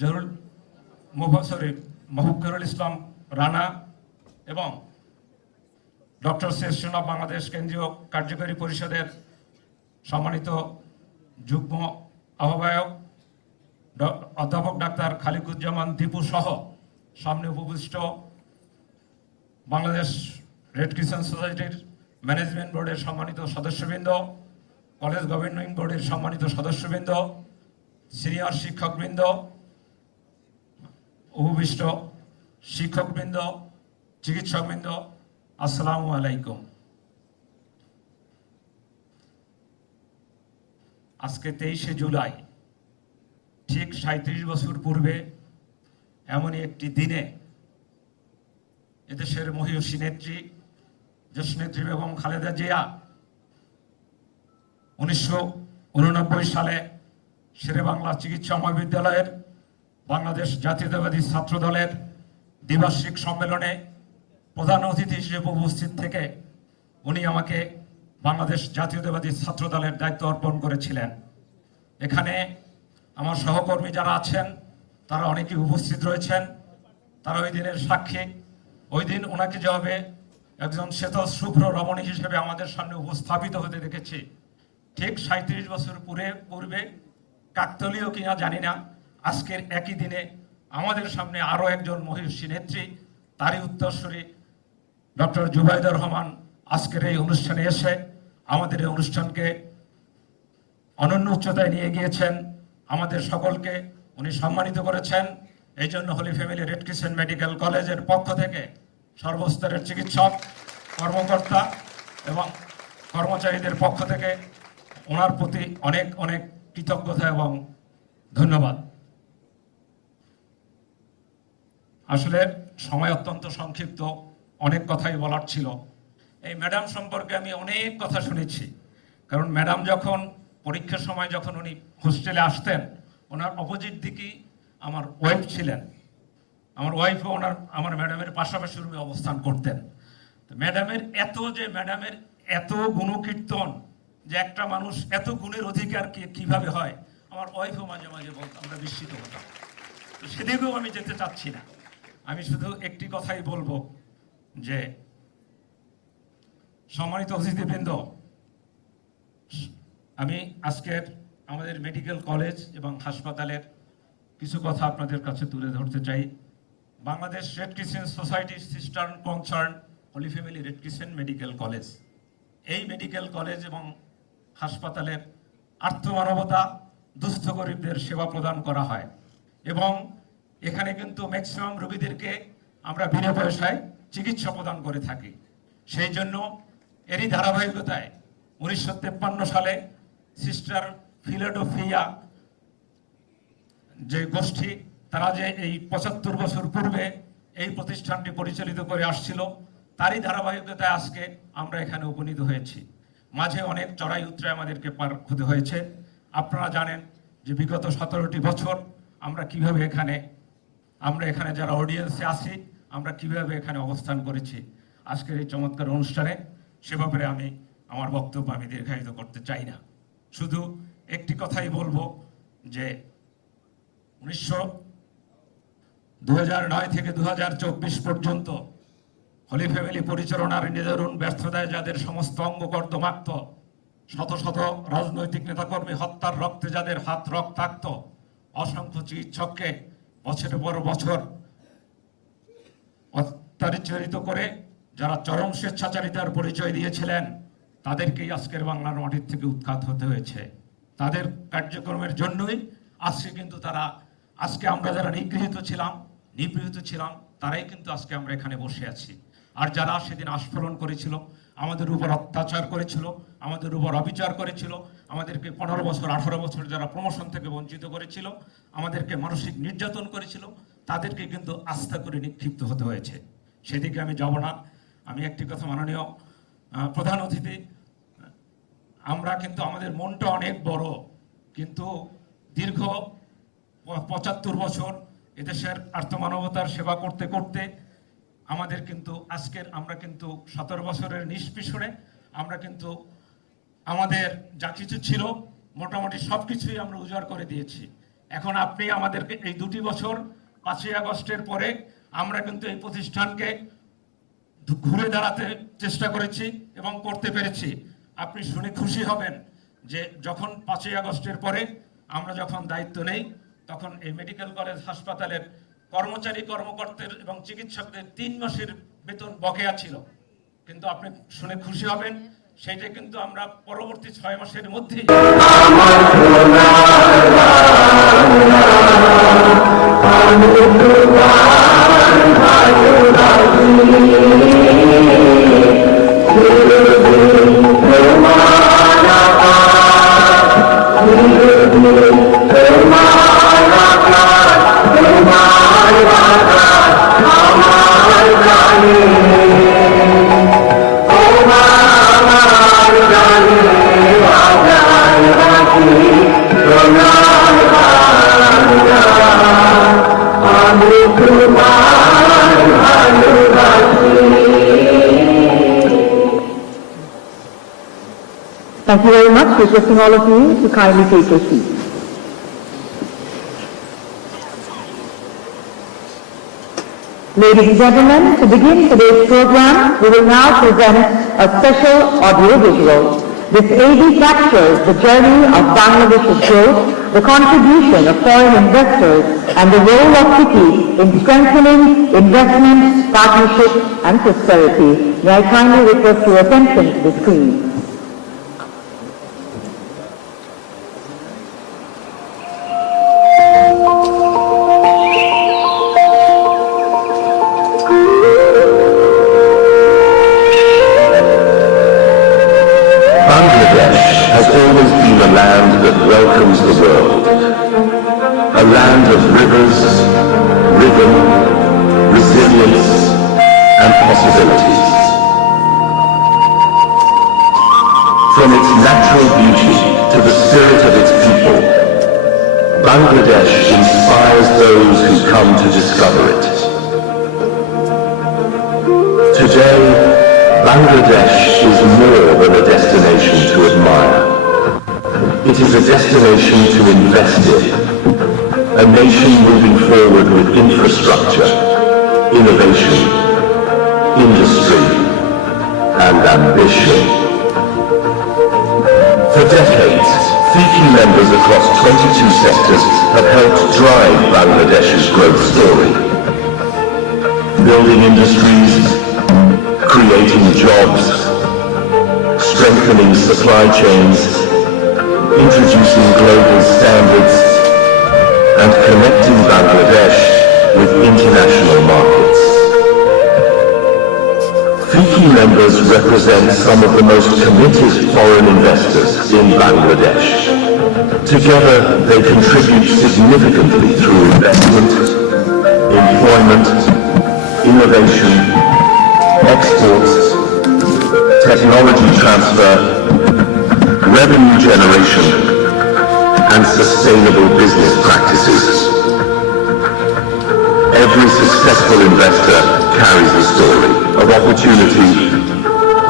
জরুল মুফাসসির মফিকুল ইসলাম রানা এবং doctor section of Bangladesh কেন্দ্রীয় কার্যকরী পরিষদের সম্মানিত যুগ্ম আহ্বায়ক অধ্যাপক ডাক্তার খালিকুজ্জামান দীপু সহ সামনে উপবিষ্ট বাংলাদেশ রেড ক্রিসেন্ট সোসাইটির ম্যানেজমেন্ট বোর্ডের সম্মানিত সদস্যবৃন্দ, কলেজ গভর্নিং বোর্ডের সম্মানিত সদস্যবৃন্দ, সিনিয়র শিক্ষকবৃন্দ, উপবিষ্ট শিক্ষকবৃন্দ, চিকিৎসকবৃন্দ, আসসালামু আলাইকুম। আজকে 23শে জুলাই, ঠিক 37 বছর পূর্বে এমনই একটি দিনে এদেশের মহিয়সী নেত্রী দেশনেত্রী বেগম খালেদা জিয়া 1989 সালে শেরে বাংলা চিকিৎসা মহাবিদ্যালয়ের বাংলাদেশ জাতীয়তাবাদী ছাত্র দলের দ্বিবার্ষিক সম্মেলনে প্রধান অতিথি হিসেবে উপস্থিত থেকে উনি আমাকে বাংলাদেশ জাতীয়তাবাদী ছাত্র দলের দায়িত্ব অর্পণ করেছিলেন। এখানে আমার সহকর্মী যারা আছেন তারা অনেকেই উপস্থিত রয়েছেন, তারা ওই দিনের সাক্ষী। ওই দিন ওনাকে যেভাবে একজন শ্বেত শুভ্র রমণী হিসেবে আমাদের সামনে উপস্থাপিত হতে দেখেছি, ঠিক 37 বছর পূর্বে কাকতালীয় কিনা জানি না, আজকের একই দিনে আমাদের সামনে আরো একজন মহিষী নেত্রী, তারই উত্তরসূরি ডক্টর জুবাইদুর রহমান আজকের এই অনুষ্ঠানে এসে আমাদের এই অনুষ্ঠানকে অনন্য উচ্চতায় নিয়ে গিয়েছেন। আমাদের সকলকে উনি সম্মানিত করেছেন। এই জন্য holy family red crescent medical কলেজের পক্ষ থেকে সর্বস্তরের চিকিৎসক, কর্মকর্তা এবং কর্মচারীদের পক্ষ থেকে ওনার প্রতি অনেক অনেক কৃতজ্ঞতা এবং ধন্যবাদ। আসলে সময় অত্যন্ত সংক্ষিপ্ত, অনেক কথাই বলার ছিল। এই ম্যাডাম সম্পর্কে আমি অনেক কথা শুনেছি, কারণ ম্যাডাম যখন পরীক্ষার সময় যখন উনি হোস্টেলে আসতেন, ওনার অপোজিট দিকেই আমার ওয়াইফ ছিলেন। আমার ওয়াইফও আমার ম্যাডামের পাশাপাশি রুমে অবস্থান করতেন। ম্যাডামের এত গুণকীর্তন যে একটা মানুষ এত গুণের অধিকার কিভাবে হয়, আমার ওয়াইফও মাঝে মাঝে বলতো, আমরা বিস্মিত হতাম। সেদিকেও আমি যেতে চাচ্ছি না। আমি শুধু একটি কথাই বলবো যে সম্মানিত অতিথিবৃন্দ, আমি আজকের আমাদের মেডিকেল কলেজ এবং হাসপাতালের কিছু কথা আপনাদের কাছে তুলে ধরতে চাই। বাংলাদেশ রেড ক্রিসেন্ট সোসাইটির sister concern holy family red crescent medical college, এই মেডিকেল কলেজ এবং হাসপাতালের আর্থমানবতা, দুস্থ গরিবদের সেবা প্রদান করা হয় এবং এখানে কিন্তু ম্যাক্সিমাম রোগীদেরকে আমরা বিনা পয়সায় চিকিৎসা প্রদান করে থাকি। সেই জন্য এরই ধারাবাহিকতায় 1953 সালে সিস্টার ফিলাডেলফিয়া যে গোষ্ঠী, তারা যে এই 75 বছর পূর্বে এই প্রতিষ্ঠানটি পরিচালিত করে আসছিল, তারই ধারাবাহিকতায় আজকে আমরা এখানে উপনীত হয়েছি। মাঝে অনেক চড়াই উতরাই আমাদেরকে পার হতে হয়েছে। আপনারা জানেন যে বিগত 17টি বছর আমরা এখানে যারা অডিয়েন্সে আছি, আমরা কিভাবে এখানে অবস্থান করেছি। আজকের এই চমৎকার অনুষ্ঠানে সে ব্যাপারে আমি আমার বক্তব্য দীর্ঘায়িত করতে চাই না। শুধু একটি কথাই বলবো যে 2009 থেকে 2024 পর্যন্ত হোলি ফ্যামিলি পরিচালনার নিদারুণ ব্যর্থতায় যাদের সমস্ত অঙ্গ কর্দমাক্ত, শত শত রাজনৈতিক নেতাকর্মী হত্যার রক্তে যাদের হাত রক্তাক্ত, অসংখ্য চিকিৎসককে বছরের পর বছর অত্যাচারিত করে যারা চরম স্বেচ্ছাচারিতার পরিচয় দিয়েছিলেন, তাদেরকেই আজকের বাংলার মাটির থেকে উৎখাত হতে হয়েছে। তাদের কার্যক্রমের জন্যই আজকে আমরা যারা নিপীড়িত ছিলাম, তারাই কিন্তু আজকে আমরা এখানে বসে আছি। আর যারা সেদিন আস্ফলন করেছিল, আমাদের উপর অত্যাচার করেছিল, আমাদের উপর অবিচার করেছিল, আমাদেরকে 15 বছর 18 বছর যারা প্রমোশন থেকে বঞ্চিত করেছিল, আমাদেরকে মানসিক নির্যাতন করেছিল, তাদেরকে কিন্তু আস্থা করে নিক্ষিপ্ত হতে হয়েছে। সেদিকে আমি যাব না। আমি একটি কথা, মাননীয় প্রধান অতিথি, আমরা কিন্তু আমাদের মনটা অনেক বড়, কিন্তু দীর্ঘ 75 বছর এদেশের আর্থমানবতার সেবা করতে করতে আমাদের কিন্তু আমরা কিন্তু 17 বছরের নিষ্পিষণে আমরা কিন্তু আমাদের যা কিছু ছিল মোটামুটি সবকিছুই আমরা উজাড় করে দিয়েছি। এখন আপনি আমাদেরকে এই 2টি বছর 5ই আগস্টের পরে আমরা কিন্তু এই প্রতিষ্ঠানকে ঘুরে দাঁড়াতে চেষ্টা করেছি এবং করতে পেরেছি। আপনি শুনে খুশি হবেন যে যখন 5ই আগস্টের পরে আমরা যখন দায়িত্ব নেই তখন এই মেডিকেল কলেজ হাসপাতালের কর্মচারী কর্মকর্তাদের এবং চিকিৎসকদের 3 মাসের বেতন বকেয়া ছিল, কিন্তু আপনি শুনে খুশি হবেন সেটা কিন্তু আমরা পরবর্তী 6 মাসের মধ্যে Thank you very much. Requesting all of you to kindly take your seats. Ladies and gentlemen, to begin today's program, we will now present a special audio visual. This AV captures the journey of Bangladesh's growth, the contribution of foreign investors, and the role of FICCI in strengthening investment, partnership, and prosperity. May I kindly request your attention to the screen. Has always been a land that welcomes the world, a land of rivers, rhythm, resilience, and possibilities. From its natural beauty to the spirit of its people, Bangladesh inspires those who come to discover it. Today, Bangladesh is more than a destination to admire. It is a destination to invest in, a nation moving forward with infrastructure, innovation, industry, and ambition. For decades, FICCI members across 22 sectors have helped drive Bangladesh's growth story. Building industries, creating jobs, strengthening supply chains, introducing global standards, and connecting Bangladesh with international markets. FICCI members represent some of the most committed foreign investors in Bangladesh. Together, they contribute significantly through investment, employment, innovation, exports, technology transfer, revenue generation, and sustainable business practices. Every successful investor carries a story of opportunity,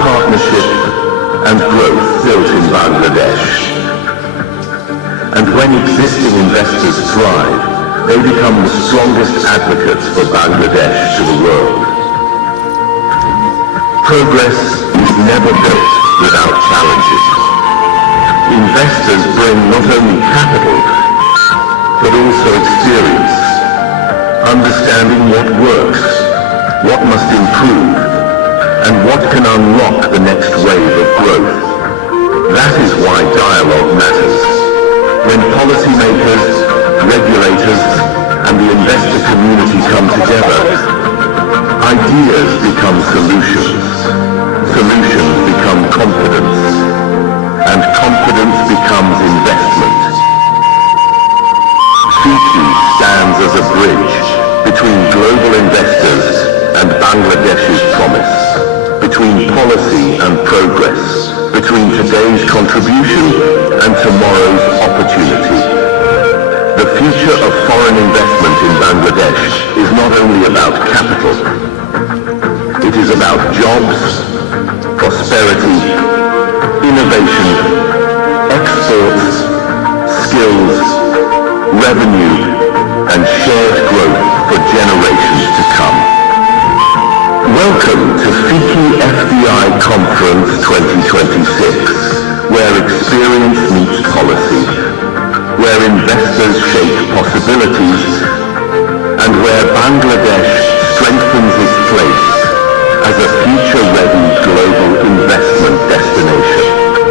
partnership, and growth built in Bangladesh. And when existing investors thrive, they become the strongest advocates for Bangladesh to the world. Progress is never built without challenges. Investors bring not only capital, but also experience, understanding what works, what must improve, and what can unlock the next wave of growth. That is why dialogue matters. When policymakers, regulators, and the investor community come together, ideas become solutions, solutions become confidence, and confidence becomes investment. FICCI stands as a bridge between global investors and Bangladesh's promise, between policy and progress, between today's contribution and tomorrow's opportunity. The future of foreign investment in Bangladesh is not only about capital. It is about jobs, prosperity, innovation, exports, skills, revenue, and shared growth for generations to come. Welcome to FICCI FDI Conference 2026, where experience meets policy, where investors shape possibilities, and where Bangladesh strengthens its place as a future-ready global investment destination.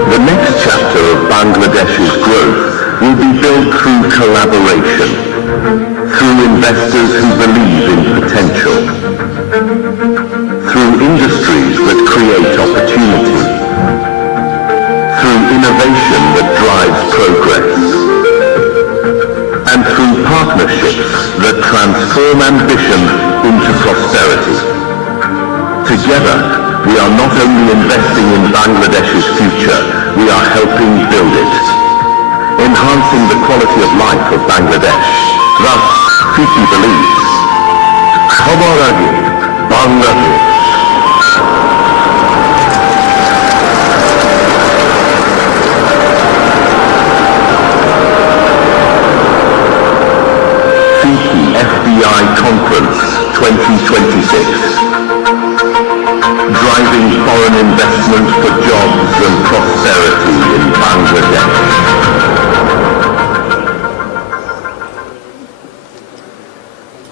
The next chapter of Bangladesh's growth will be built through collaboration, through investors who believe in potential, through industries that create opportunity, through innovation that drives progress, and through partnerships that transform ambition into prosperity. Together, we are not only investing in Bangladesh's future, we are helping build it, enhancing the quality of life of Bangladesh. Thus, FICCI believes, Khabar Age, Bangladesh. FICCI FDI Conference 2026. Driving foreign investment for jobs and prosperity in Bangladesh.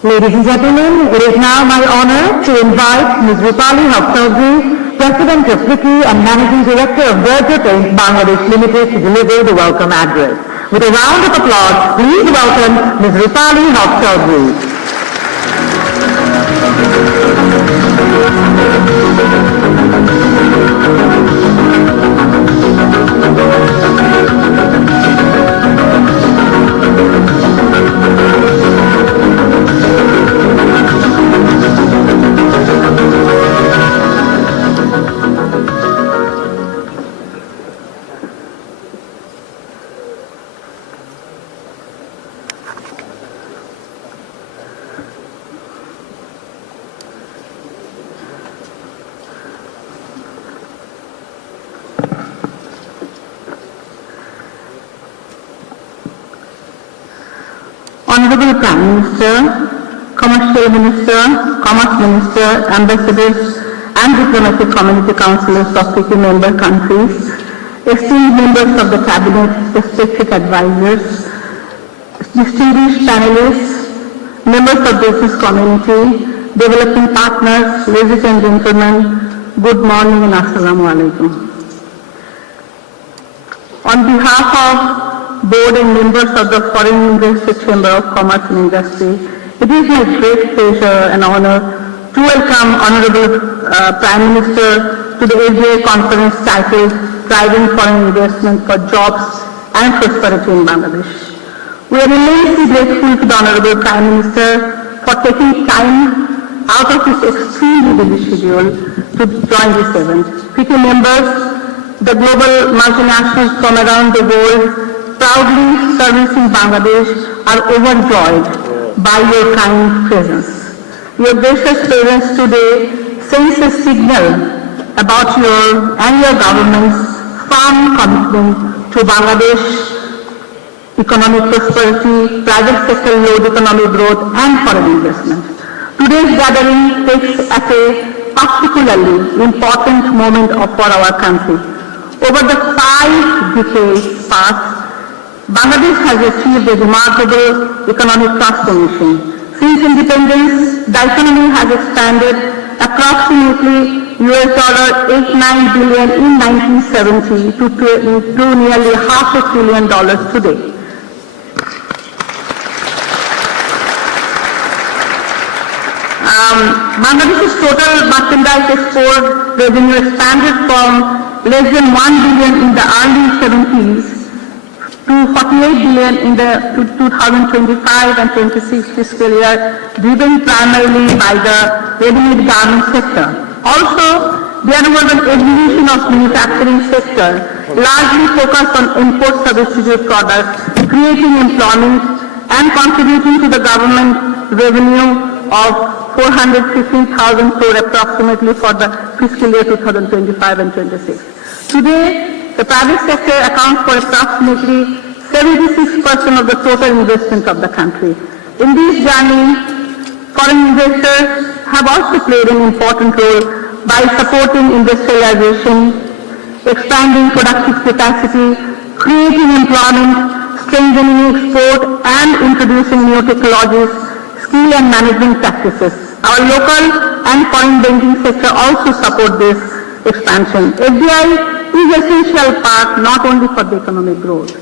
Ladies and gentlemen, it is now my honor to invite Ms. Rupali Hafsaji, President of FICCI and Managing Director of Virgo Media Limited, to deliver the welcome address. With a round of applause, please welcome Ms. Rupali Hafsaji. Honorable Prime Minister, Commercial Minister, Commerce Minister, Ambassadors and Diplomatic Community Councillors of FICCI member countries, esteemed members of the Cabinet, respected advisors, distinguished panelists, members of business community, developing partners, ladies and gentlemen, good morning and Assalamu alaikum. On behalf of Board and members of the Foreign Industry Chamber of Commerce and Industry, it is my great pleasure and honor to welcome Honorable Prime Minister to the AGA conference titled Driving Foreign Investment for Jobs and Prosperity in Bangladesh. We are immensely grateful to the Honorable Prime Minister for taking time out of his extremely busy schedule to join this event. FICCI members, the global multinationals from around the world proudly servicing Bangladesh are overjoyed by your kind presence. Your gracious presence today sends a signal about your and your government's firm commitment to Bangladesh economic prosperity, private sector load economic growth and foreign investment. Today's gathering takes at a particularly important moment for our country. Over the 5 decades past, Bangladesh has achieved a remarkable economic transformation. Since independence, the economy has expanded approximately $89 billion in 1970 to nearly $500 billion today. Bangladesh's total merchandise export revenue expanded from less than $1 billion in the early 70s to $48 billion in the 2025 and 26 fiscal year, driven primarily by the ready-made garment sector. Also, there was an evolution of manufacturing sector, largely focused on import substitute products, creating employment and contributing to the government revenue of 415,000 crore approximately for the fiscal year 2025 and 26. Today, the private sector accounts for approximately 7% 76% of the total investment of the country. In this journey, foreign investors have also played an important role by supporting industrialization, expanding productive capacity, creating employment, strengthening export, and introducing new technologies, skill and management practices. Our local and foreign banking sector also support this expansion. FDI is an essential part not only for the economic growth,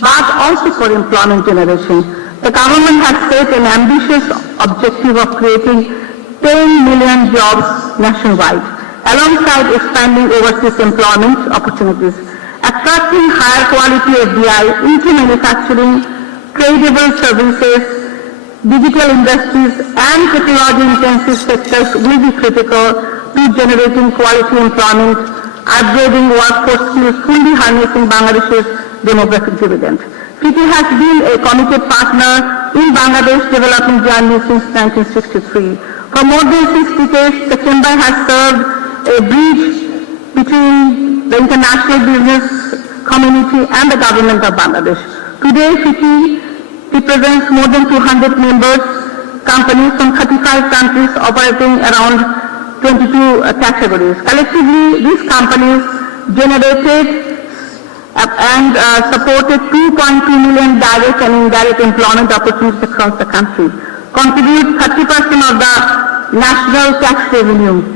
but also for employment generation. The government has set an ambitious objective of creating 10 million jobs nationwide, alongside expanding overseas employment opportunities, attracting higher quality FDI into manufacturing, tradable services, digital industries and technology-intensive sectors will be critical to generating quality employment, upgrading workforce skills, fully harnessing Bangladesh's demographic dividend. FICCI has been a committed partner in Bangladesh development journey since 1963. For more than 6 decades, the Chamber has served a bridge between the international business community and the government of Bangladesh. Today, FICCI represents more than 200 members companies from 35 countries operating around 22 categories. Collectively, these companies generated and supported 2.2 million direct and indirect employment opportunities across the country, contribute 30% of the national tax revenue,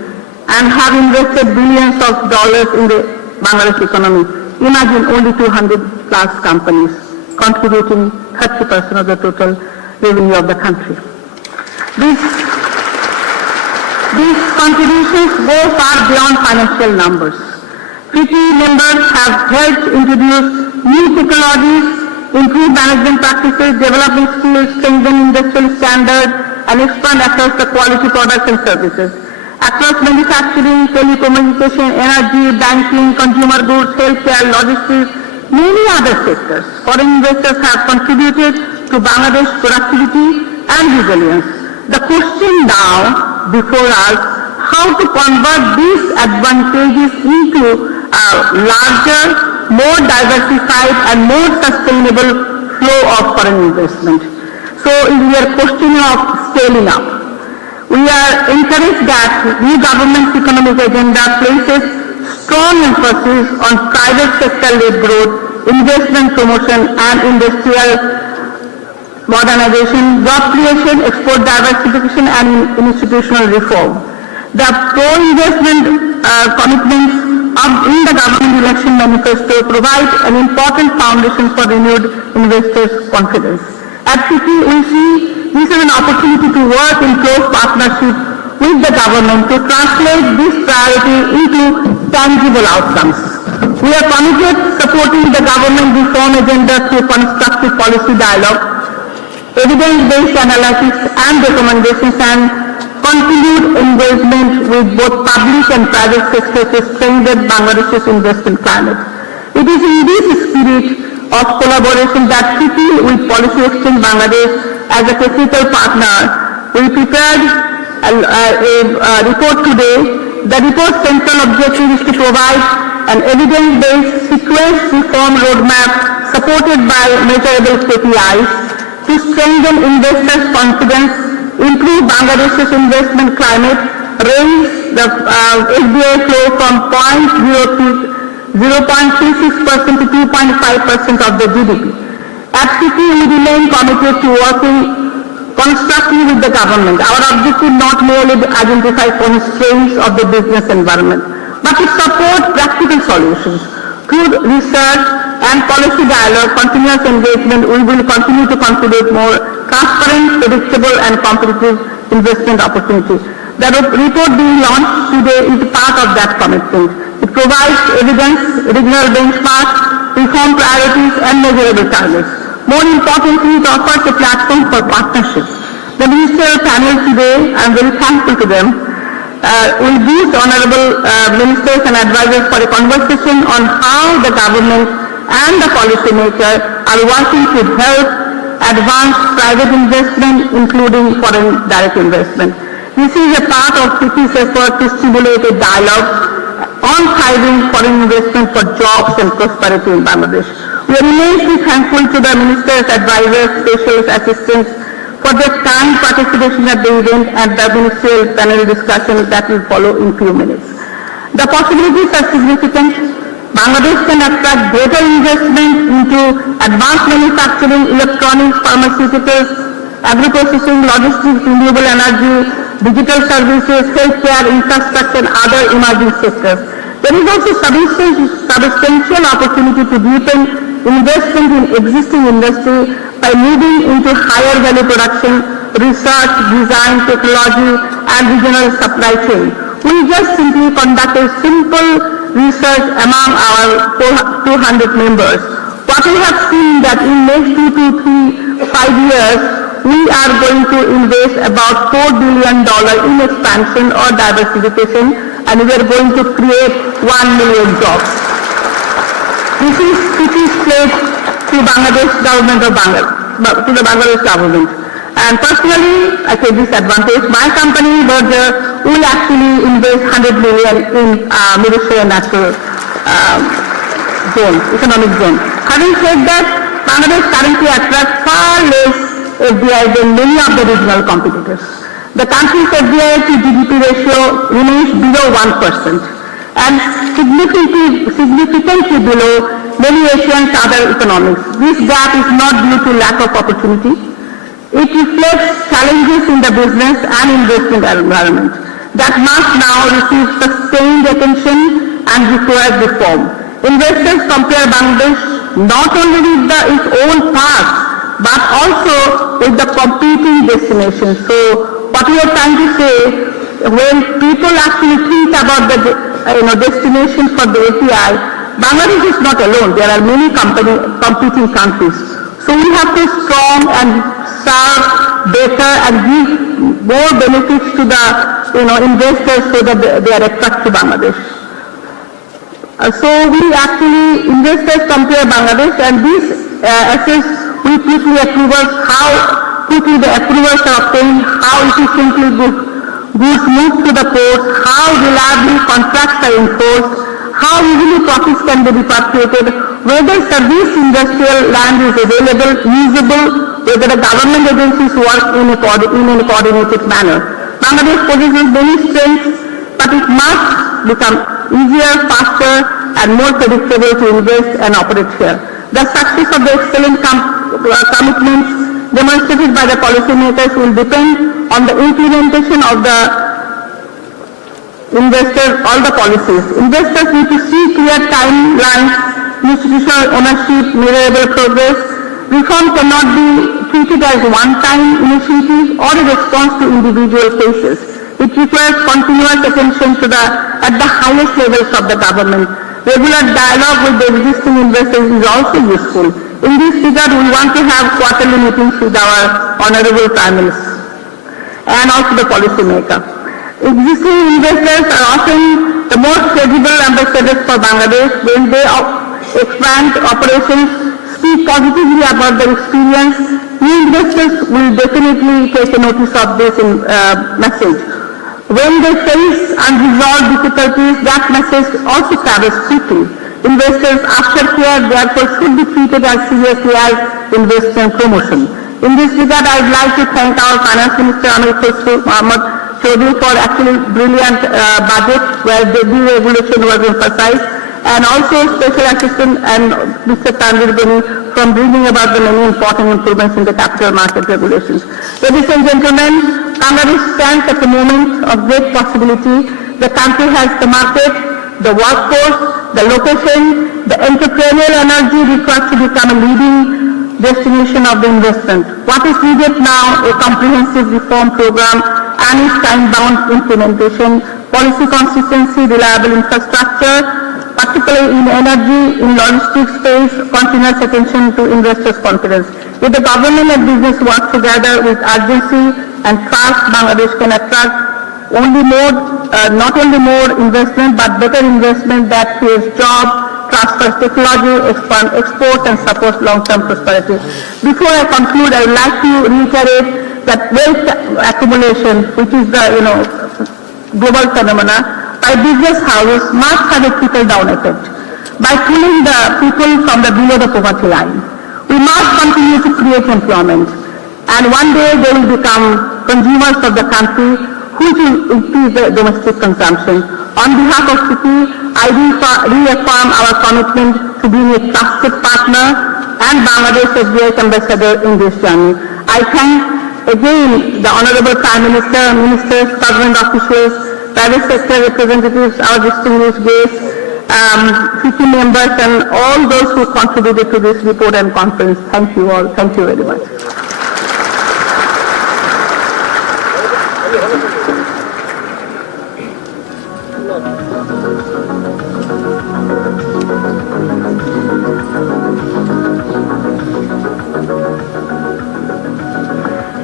and have invested billions of dollars in the Bangladesh economy. Imagine only 200 plus companies contributing 30% of the total revenue of the country. These contributions go far beyond financial numbers. FICCI members have helped introduce new technologies, improve management practices, developing skills, strengthen industrial standards, and expand across the quality products and services. Across manufacturing, telecommunication, energy, banking, consumer goods, healthcare, logistics, many other sectors, foreign investors have contributed to Bangladesh's productivity and resilience. The question now before us, how to convert these advantages into a larger, more diversified and more sustainable flow of foreign investment. So we are questioning of scaling up. We are encouraged that new government's economic agenda places strong emphasis on private sector-led growth, investment promotion and industrial modernization, job creation, export diversification and institutional reform. The pro-investment commitments in the government election manifesto provide an important foundation for renewed investors' confidence. At FICCI, we see this is an opportunity to work in close partnership with the government to translate this priority into tangible outcomes. We are committed supporting the government reform agenda through constructive policy dialogue, evidence-based analytics and recommendations, and continued engagement with both public and private sectors to strengthen Bangladesh's investment climate. It is in this spirit of collaboration that FICCI with Policy Exchange Bangladesh as a critical partner, we prepared a report today. The report's central objective is to provide an evidence-based sequence reform roadmap supported by measurable KPIs to strengthen investors' confidence, improve Bangladesh's investment climate, raise the FDI flow from 0.36% to 2.5% of the GDP. At FICCI, we remain committed to working constructively with the government. Our objective not merely to identify constraints of the business environment, but to support practical solutions. Through research and policy dialogue, continuous engagement, we will continue to contribute more transparent, predictable and competitive investment opportunities. The report being launched today is part of that commitment. It provides evidence, regional benchmarks, reform priorities and measurable targets. More importantly, it offers a platform for partnership. The ministerial panel today, I am very thankful to them, will boost honorable ministers and advisors for a conversation on how the government and the policymaker are working to help advance private investment, including foreign direct investment. This is a part of FICCI's effort to stimulate a dialogue on thriving foreign investment for jobs and prosperity in Bangladesh. We are immensely thankful to the Minister's advisors, special assistants for their kind participation at the event and the ministerial panel discussion that will follow in few minutes. The possibilities are significant. Bangladesh can attract greater investment into advanced manufacturing, electronics, pharmaceuticals, agro-processing, logistics, renewable energy, digital services, healthcare, infrastructure, and other emerging sectors. There is also substantial opportunity to deepen investment in existing industry by moving into higher value production, research, design, technology, and regional supply chain. We just simply conducted simple research among our 200 members. What we have seen that in next 2 to 5 years, we are going to invest about $4 billion in expansion or diversification, and we are going to create 1 million jobs. This is pledged to Bangladesh government of to the Bangladesh government. And personally, I take this advantage. My company, Virgo, will actually invest 100 million in Mediterranean natural zone, economic zone. Having said that, Bangladesh currently attracts far less FDI than many of the regional competitors. The country's FDI to GDP ratio remains below 1% and significantly below many Asian other economies. This gap is not due to lack of opportunity. It reflects challenges in the business and investment environment that must now receive sustained attention and require reform. Investors compare Bangladesh not only with its own past, but also with the competing destinations. So what we are trying to say, when people actually think about the destination for the API, Bangladesh is not alone. There are many competing countries. So we have to strong and serve better and give more benefits to the investors so that they are attracted to Bangladesh. So we actually, investors compare Bangladesh, and this assess with quickly approvals, how quickly the approvals are obtained, how efficiently goods move to the ports, how reliably contracts are enforced, how easily profits can be repatriated, whether service industrial land is available, usable, whether the government agencies work in a coordinated manner. Bangladesh possesses many strengths, but it must become easier, faster, and more predictable to invest and operate here. The success of the excellent commitments demonstrated by the policymakers will depend on the implementation of the all the policies. Investors need to see clear timelines, institutional ownership, measurable progress. Reform cannot be treated as one-time initiative or a response to individual cases. It requires continuous attention at the highest levels of the government. Regular dialogue with the existing investors is also useful. In this regard, we want to have quarterly meetings with our Honorable Prime Minister and also the policymaker. Existing investors are often the most credible ambassadors for Bangladesh. When they expand operations, speak positively about their experience, new investors will definitely take a notice of this message. When they face unresolved difficulties, that message also travels quickly. Investors after care therefore should be treated as seriously as investment promotion. In this regard, I would like to thank our Finance Minister Amir Khosrow Mohammad Chaudhry for actually brilliant budget where the deregulation was emphasized, and also Special Assistant and Mr. Tanvir Beni from bringing about the many important improvements in the capital market regulations. Ladies and gentlemen, Bangladesh stands at a moment of great possibility. The country has the market, the workforce, the location, the entrepreneurial energy required to become a leading destination of the investment. What is needed now? A comprehensive reform program and its time-bound implementation, policy consistency, reliable infrastructure, particularly in energy, in logistics space, continuous attention to investors' confidence. If the government and business work together with urgency and trust, Bangladesh can attract not only more investment, but better investment that creates jobs, transfers technology, exports, and supports long-term prosperity. Before I conclude, I would like to reiterate that wealth accumulation, which is the global phenomena, by business houses must have a trickle-down effect. by pulling the people from the below the poverty line. We must continue to create employment, and one day they will become consumers of the country, which will increase the domestic consumption. On behalf of CP, I reaffirm our commitment to being a trusted partner and Bangladesh SBI's ambassador in this journey. I thank again the Honorable Prime Minister, Ministers, government officials, private sector representatives, our distinguished guests, CP members, and all those who contributed to this report and conference. Thank you all. Thank you very much.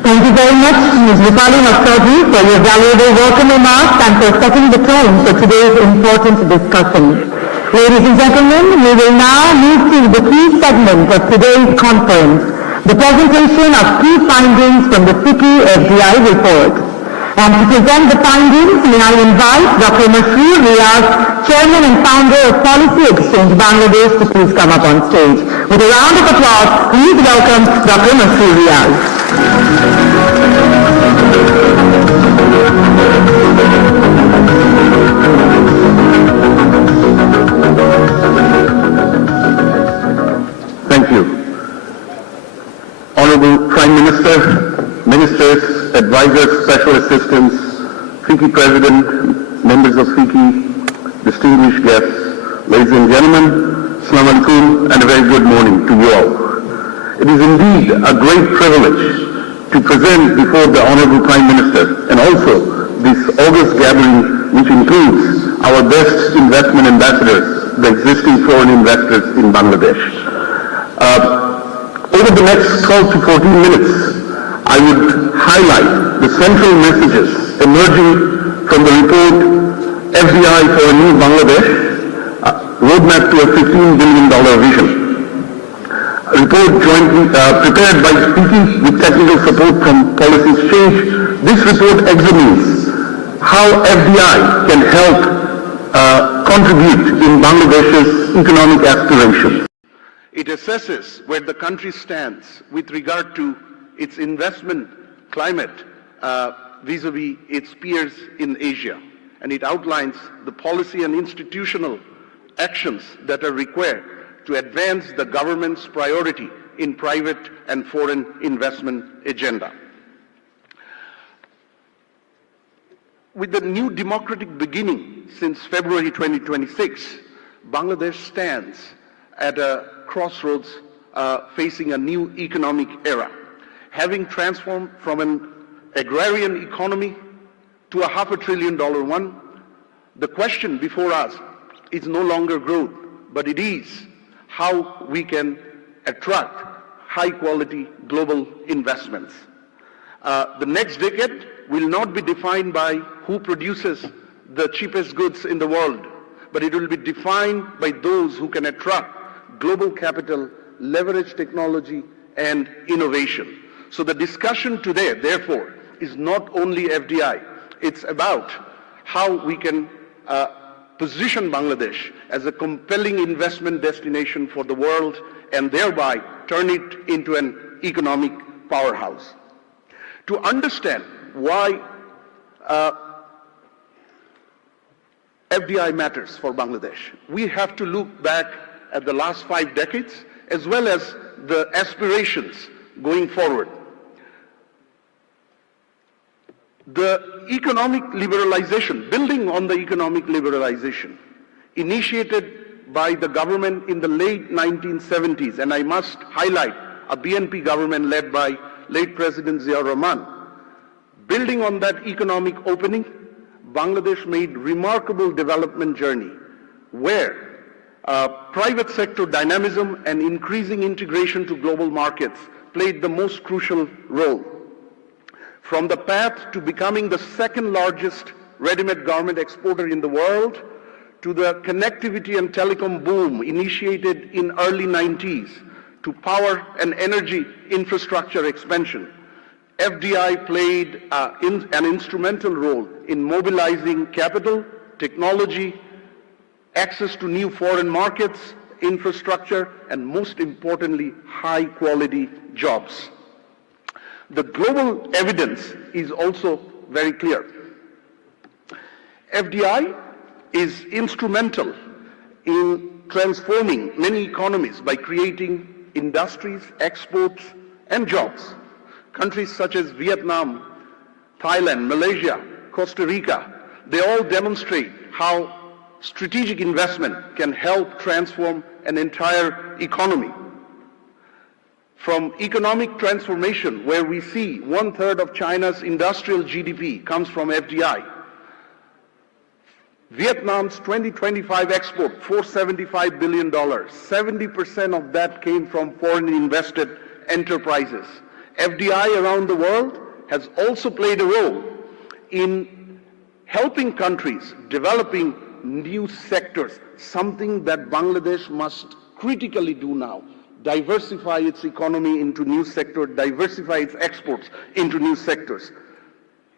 Thank you very much, Ms. Rupali Mastoji, for your valuable welcome remarks and for setting the tone for today's important discussion. Ladies and gentlemen, we will now move to the key segment of today's conference, the presentation of key findings from the CP FDI report. And to present the findings, may I invite Dr. Masroor Riaz, Chairman and Founder of Policy Exchange Bangladesh, to please come up on stage. With a round of applause, please welcome Dr. Masroor Riaz. Thank you. Honorable Prime Minister, Ministers, Advisors, Special Assistants, FICCI President, members of FICCI, distinguished guests, ladies and gentlemen, Assalamu alaikum, and a very good morning to you all. It is indeed a great privilege to present before the Honorable Prime Minister and also this August gathering, which includes our best investment ambassadors, the existing foreign investors in Bangladesh. Over the next 12 to 14 minutes, I would highlight the central messages emerging from the report FDI for a New Bangladesh, Roadmap to a $15 billion vision. A report jointly prepared by FICCI with technical support from Policy Exchange. This report examines how FDI can help contribute in Bangladesh's economic aspirations. It assesses where the country stands with regard to its investment climate vis-a-vis its peers in Asia, and it outlines the policy and institutional actions that are required to advance the government's priority in private and foreign investment agenda. With the new democratic beginning since February 2026, Bangladesh stands at a crossroads facing a new economic era. Having transformed from an agrarian economy to a $500 billion one, the question before us is no longer growth, but it is how we can attract high-quality global investments. The next decade will not be defined by who produces the cheapest goods in the world, but it will be defined by those who can attract global capital, leverage technology, and innovation. So the discussion today, therefore, is not only FDI, it's about how we can position Bangladesh as a compelling investment destination for the world and thereby turn it into an economic powerhouse. To understand why FDI matters for Bangladesh, we have to look back at the last 5 decades as well as the aspirations going forward. The economic liberalization, building on the economic liberalization, initiated by the government in the late 1970s, and I must highlight a BNP government led by late President Ziaur Rahman. Building on that economic opening, Bangladesh made remarkable development journey where private sector dynamism and increasing integration to global markets played the most crucial role. From the path to becoming the second largest ready-made garment exporter in the world, to the connectivity and telecom boom initiated in early 90s, to power and energy infrastructure expansion, FDI played an instrumental role in mobilizing capital, technology, access to new foreign markets, infrastructure, and most importantly, high-quality jobs. The global evidence is also very clear. FDI is instrumental in transforming many economies by creating industries, exports, and jobs. Countries such as Vietnam, Thailand, Malaysia, Costa Rica, they all demonstrate how strategic investment can help transform an entire economy. From economic transformation, where we see 1/3 of China's industrial GDP comes from FDI, Vietnam's 2025 export, $475 billion, 70% of that came from foreign invested enterprises. FDI around the world has also played a role in helping countries developing new sectors, something that Bangladesh must critically do now. Diversify its economy into new sectors, diversify its exports into new sectors.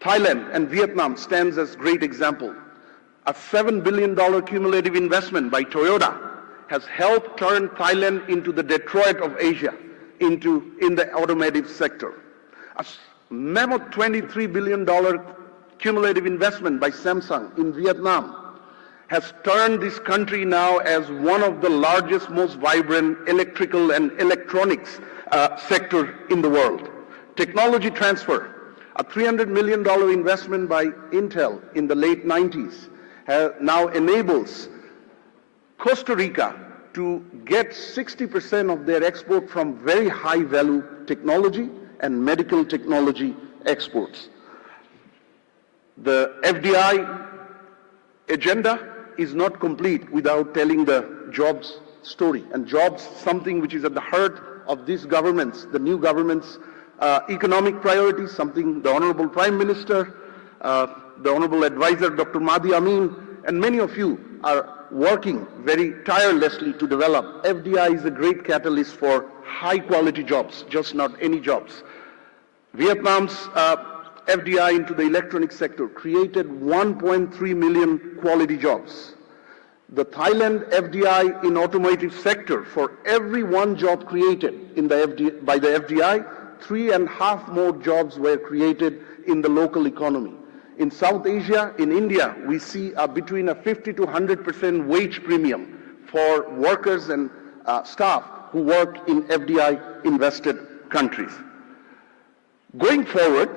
Thailand and Vietnam stands as great example. A $7 billion cumulative investment by Toyota has helped turn Thailand into the Detroit of Asia, in the automotive sector. A mammoth $23 billion cumulative investment by Samsung in Vietnam has turned this country now as one of the largest, most vibrant electrical and electronics sector in the world. Technology transfer, a $300 million investment by Intel in the late 90s, now enables Costa Rica to get 60% of their export from very high value technology and medical technology exports. The FDI agenda is not complete without telling the jobs story. And jobs, something which is at the heart of this government's, the new government's economic priorities, something the Honorable Prime Minister, the Honorable Advisor Dr. Mahdi Amin, and many of you are working very tirelessly to develop. FDI is a great catalyst for high quality jobs, just not any jobs. Vietnam's FDI into the electronic sector created 1.3 million quality jobs. The Thailand FDI in automotive sector, for every one job created in the by the FDI, 3.5 more jobs were created in the local economy. In South Asia, in India, we see between a 50 to 100% wage premium for workers and staff who work in FDI invested countries. Going forward,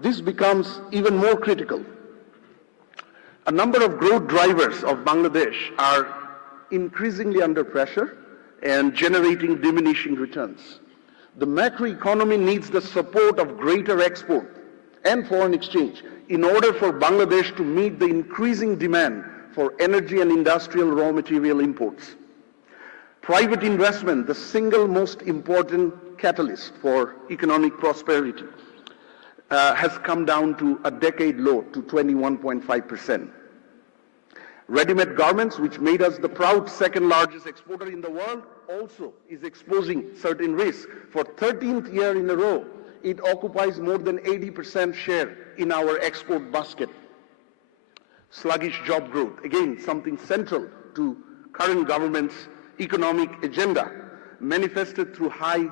this becomes even more critical. A number of growth drivers of Bangladesh are increasingly under pressure and generating diminishing returns. The macroeconomy needs the support of greater export and foreign exchange in order for Bangladesh to meet the increasing demand for energy and industrial raw material imports. Private investment, the single most important catalyst for economic prosperity, has come down to a decade low, to 21.5%. Ready-made garments, which made us the proud second largest exporter in the world, also is exposing certain risks. For 13th year in a row, it occupies more than 80% share in our export basket. Sluggish job growth, again, something central to current government's economic agenda, manifested through high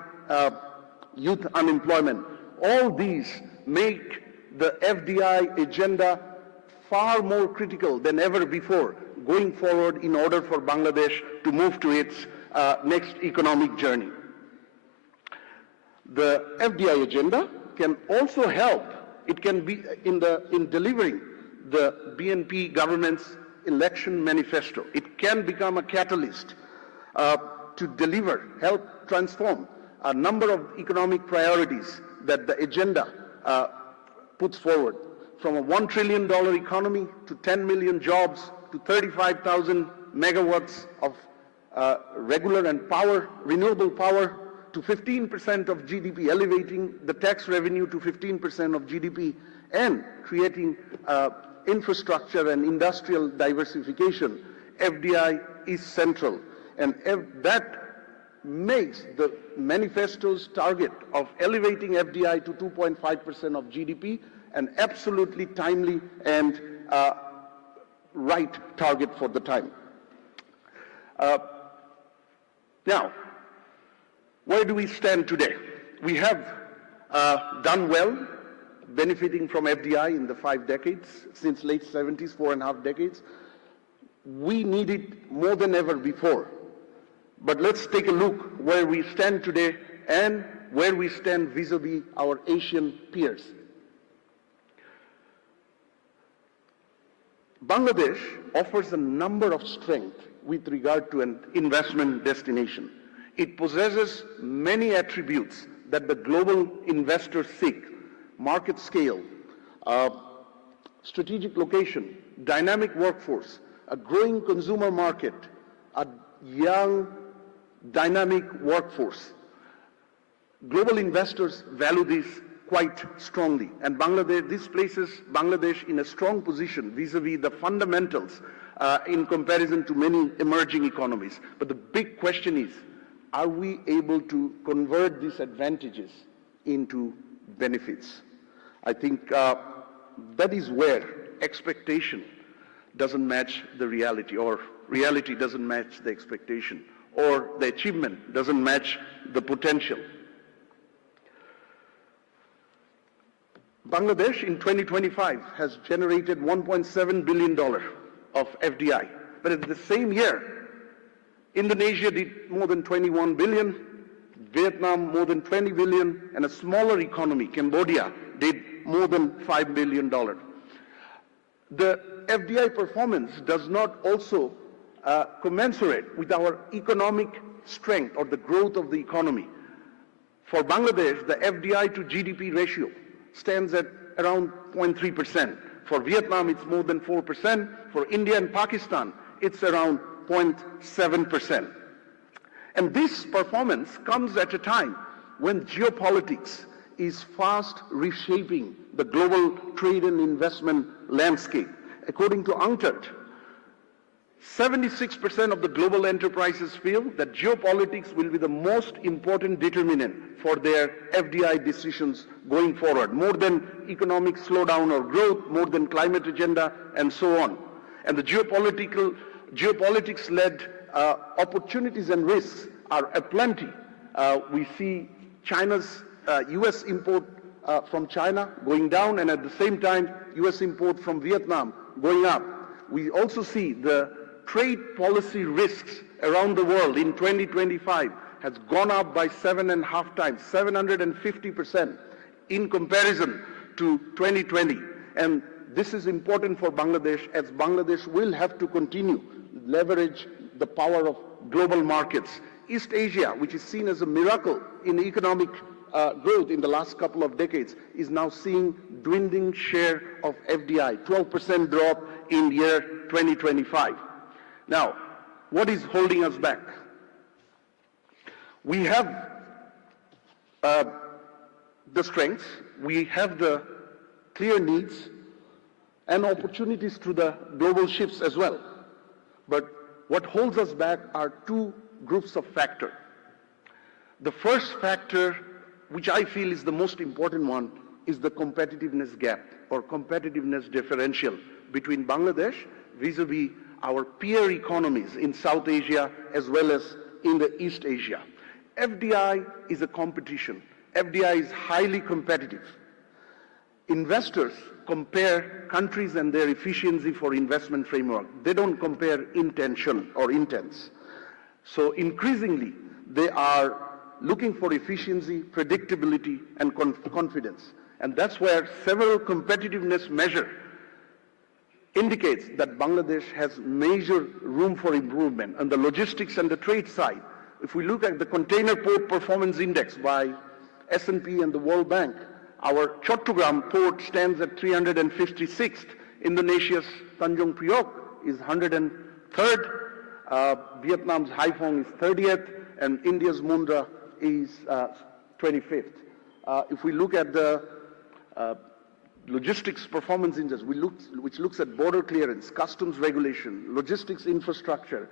youth unemployment. All these make the FDI agenda far more critical than ever before going forward in order for Bangladesh to move to its next economic journey. The FDI agenda can also help. It can be in delivering the BNP government's election manifesto. It can become a catalyst to deliver, help transform a number of economic priorities that the agenda puts forward, from a $1 trillion economy to 10 million jobs to 35,000 megawatts of regular and renewable power to 15% of GDP, elevating the tax revenue to 15% of GDP, and creating infrastructure and industrial diversification. FDI is central, and that makes the manifesto's target of elevating FDI to 2.5% of GDP an absolutely timely and right target for the time. Now, where do we stand today? We have done well, benefiting from FDI in the 5 decades, since late 70s, 4.5 decades. We need it more than ever before. But let's take a look where we stand today and where we stand vis-a-vis our Asian peers. Bangladesh offers a number of strengths with regard to an investment destination. It possesses many attributes that the global investors seek: market scale, strategic location, dynamic workforce, a growing consumer market, a young, dynamic workforce. Global investors value this quite strongly, and this places Bangladesh in a strong position vis-a-vis the fundamentals in comparison to many emerging economies. But the big question is, are we able to convert these advantages into benefits? I think that is where expectation doesn't match the reality, or reality doesn't match the expectation, or the achievement doesn't match the potential. Bangladesh in 2025 has generated $1.7 billion of FDI, but at the same year, Indonesia did more than 21 billion, Vietnam more than 20 billion, and a smaller economy, Cambodia, did more than $5 billion. The FDI performance does not also commensurate with our economic strength or the growth of the economy. For Bangladesh, the FDI to GDP ratio stands at around 0.3%. For Vietnam, it's more than 4%. For India and Pakistan, it's around 0.7%. And this performance comes at a time when geopolitics is fast reshaping the global trade and investment landscape. According to UNCTAD, 76% of the global enterprises feel that geopolitics will be the most important determinant for their FDI decisions going forward, more than economic slowdown or growth, more than climate agenda, and so on. And the geopolitics-led opportunities and risks are aplenty. We see China's U.S. import from China going down, and at the same time, U.S. import from Vietnam going up. We also see the trade policy risks around the world in 2025 has gone up by 7.5 times, 750% in comparison to 2020. And this is important for Bangladesh, as Bangladesh will have to continue leverage the power of global markets. East Asia, which is seen as a miracle in economic growth in the last couple of decades, is now seeing dwindling share of FDI, 12% drop in year 2025. Now, what is holding us back? We have the strengths, we have the clear needs and opportunities through the global shifts as well. But what holds us back are two groups of factors. The first factor, which I feel is the most important one, is the competitiveness gap or competitiveness differential between Bangladesh vis-a-vis our peer economies in South Asia as well as in the East Asia. FDI is a competition. FDI is highly competitive. Investors compare countries and their efficiency for investment framework. They don't compare intention or intents. So increasingly, they are looking for efficiency, predictability, and confidence. And that's where several competitiveness measures indicates that Bangladesh has major room for improvement on the logistics and the trade side. If we look at the Container Port Performance Index by S&P and the World Bank, our Chattogram port stands at 356th. Indonesia's Tanjung Priok is 103rd. Vietnam's Haiphong is 30th, and India's Mundra is 25th. If we look at the Logistics Performance Index, which looks at border clearance, customs regulation, logistics infrastructure,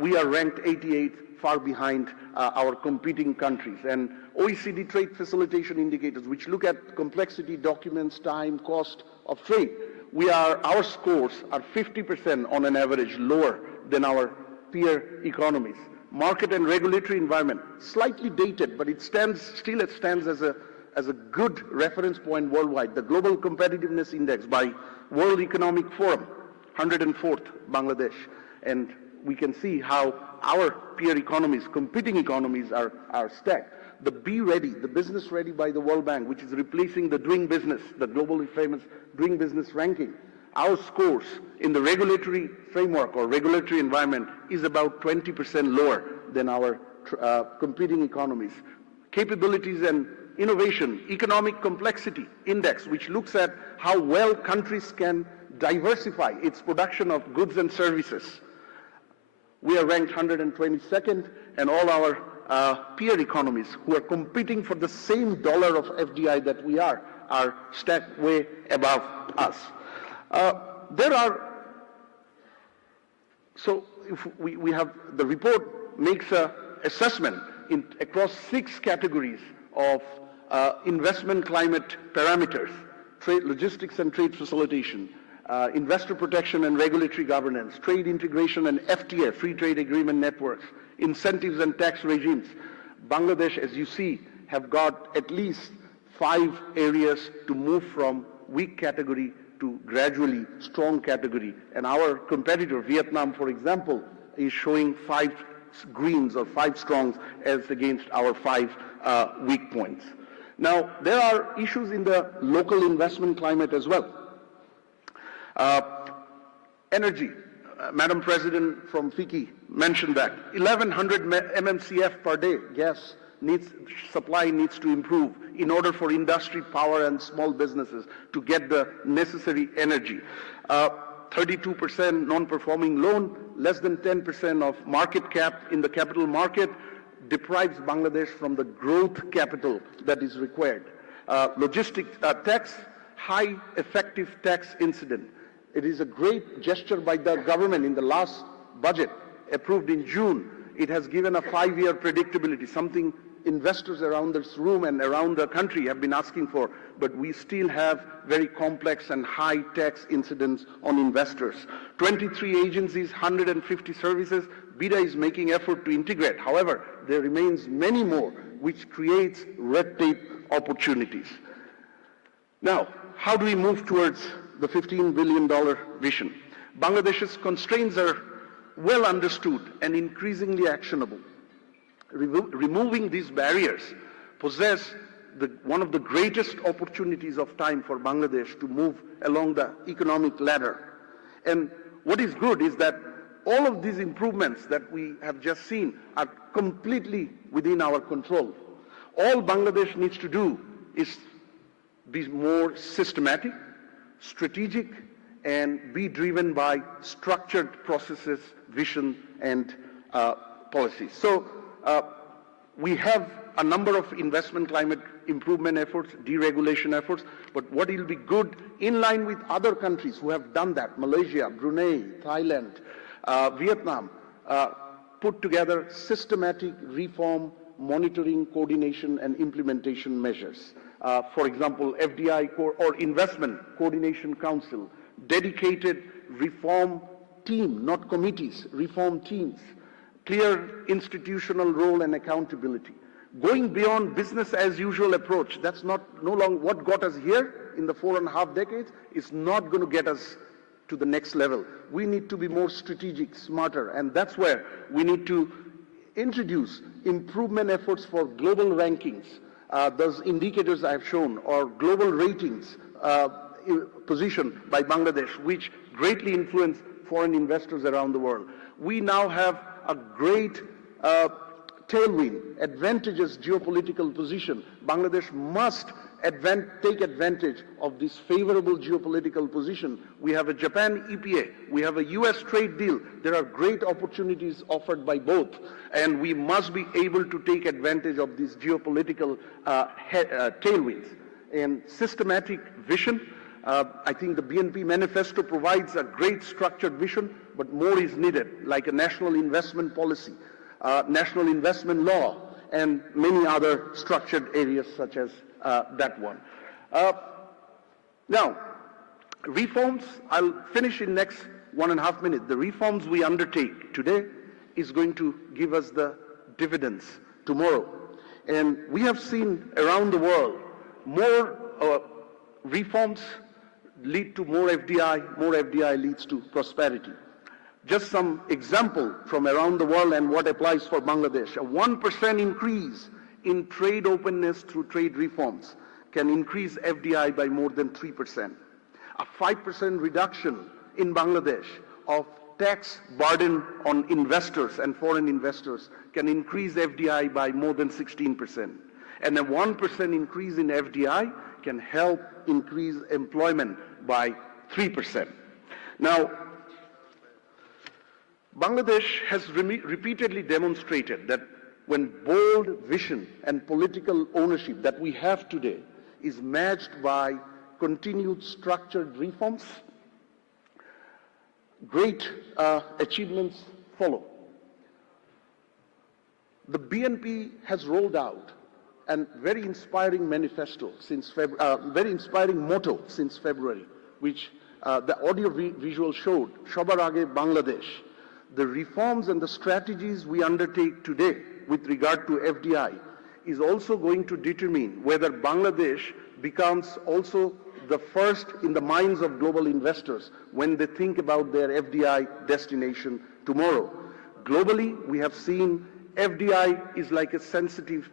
we are ranked 88th, far behind our competing countries. And OECD trade facilitation indicators, which look at complexity, documents, time, cost of trade, our scores are 50% on an average lower than our peer economies. Market and regulatory environment, slightly dated, but it stands as a good reference point worldwide. The Global Competitiveness Index by World Economic Forum, 104th Bangladesh. And we can see how our peer economies, competing economies are stacked. The Be Ready, the Business Ready by the World Bank, which is replacing the Doing Business, the globally famous Doing Business ranking. Our scores in the regulatory framework or regulatory environment is about 20% lower than our competing economies. Capabilities and innovation, economic complexity index, which looks at how well countries can diversify its production of goods and services. We are ranked 122nd, and all our peer economies who are competing for the same dollar of FDI that we are stacked way above us. So if we have, the report makes an assessment across 6 categories of investment climate parameters: trade, logistics and trade facilitation, investor protection and regulatory governance, trade integration and FTA, free trade agreement networks, incentives and tax regimes. Bangladesh, as you see, have got at least 5 areas to move from weak category to gradually strong category. And our competitor, Vietnam, for example, is showing 5 greens or 5 strongs as against our 5 weak points. Now, there are issues in the local investment climate as well. Energy. Madam President from FICCI mentioned that 1100 MMCF per day gas supply needs to improve in order for industry, power and small businesses to get the necessary energy. 32% non-performing loan, less than 10% of market cap in the capital market deprives Bangladesh from the growth capital that is required. Logistics tax, high effective tax incident. It is a great gesture by the government in the last budget approved in June. It has given a 5-year predictability, something investors around this room and around the country have been asking for, but we still have very complex and high tax incidents on investors. 23 agencies, 150 services. BIDA is making effort to integrate. However, there remains many more, which creates red tape opportunities. Now, how do we move towards the $15 billion vision? Bangladesh's constraints are well understood and increasingly actionable. Removing these barriers possess one of the greatest opportunities of time for Bangladesh to move along the economic ladder. And what is good is that all of these improvements that we have just seen are completely within our control. All Bangladesh needs to do is be more systematic, strategic, and be driven by structured processes, vision, and policies. So we have a number of investment climate improvement efforts, deregulation efforts, but what will be good in line with other countries who have done that, Malaysia, Brunei, Thailand, Vietnam, put together systematic reform, monitoring, coordination, and implementation measures. For example, FDI or Investment Coordination Council, dedicated reform team, not committees, reform teams, clear institutional role and accountability. Going beyond business as usual approach, that's no longer what got us here in the 4.5 decades, is not going to get us to the next level. We need to be more strategic, smarter, and that's where we need to introduce improvement efforts for global rankings. Those indicators I have shown, or global ratings position by Bangladesh, which greatly influence foreign investors around the world. We now have a great tailwind, advantageous geopolitical position. Bangladesh must take advantage of this favorable geopolitical position. We have a Japan EPA, we have a US trade deal. There are great opportunities offered by both, and we must be able to take advantage of these geopolitical tailwinds. And systematic vision, I think the BNP manifesto provides a great structured vision, but more is needed, like a national investment policy, national investment law, and many other structured areas such as that one. Now, reforms, I'll finish in next 1.5 minutes. The reforms we undertake today is going to give us the dividends tomorrow. And we have seen around the world more reforms lead to more FDI leads to prosperity. Just some example from around the world and what applies for Bangladesh. A 1% increase in trade openness through trade reforms can increase FDI by more than 3%. A 5% reduction in Bangladesh of tax burden on investors and foreign investors can increase FDI by more than 16%. And a 1% increase in FDI can help increase employment by 3%. Now, Bangladesh has repeatedly demonstrated that when bold vision and political ownership that we have today is matched by continued structured reforms, great achievements follow. The BNP has rolled out a very inspiring manifesto since very inspiring motto since February, which the audio visual showed, Shobar Age Bangladesh. The reforms and the strategies we undertake today with regard to FDI is also going to determine whether Bangladesh becomes also the first in the minds of global investors when they think about their FDI destination tomorrow. Globally, we have seen FDI is like a sensitive,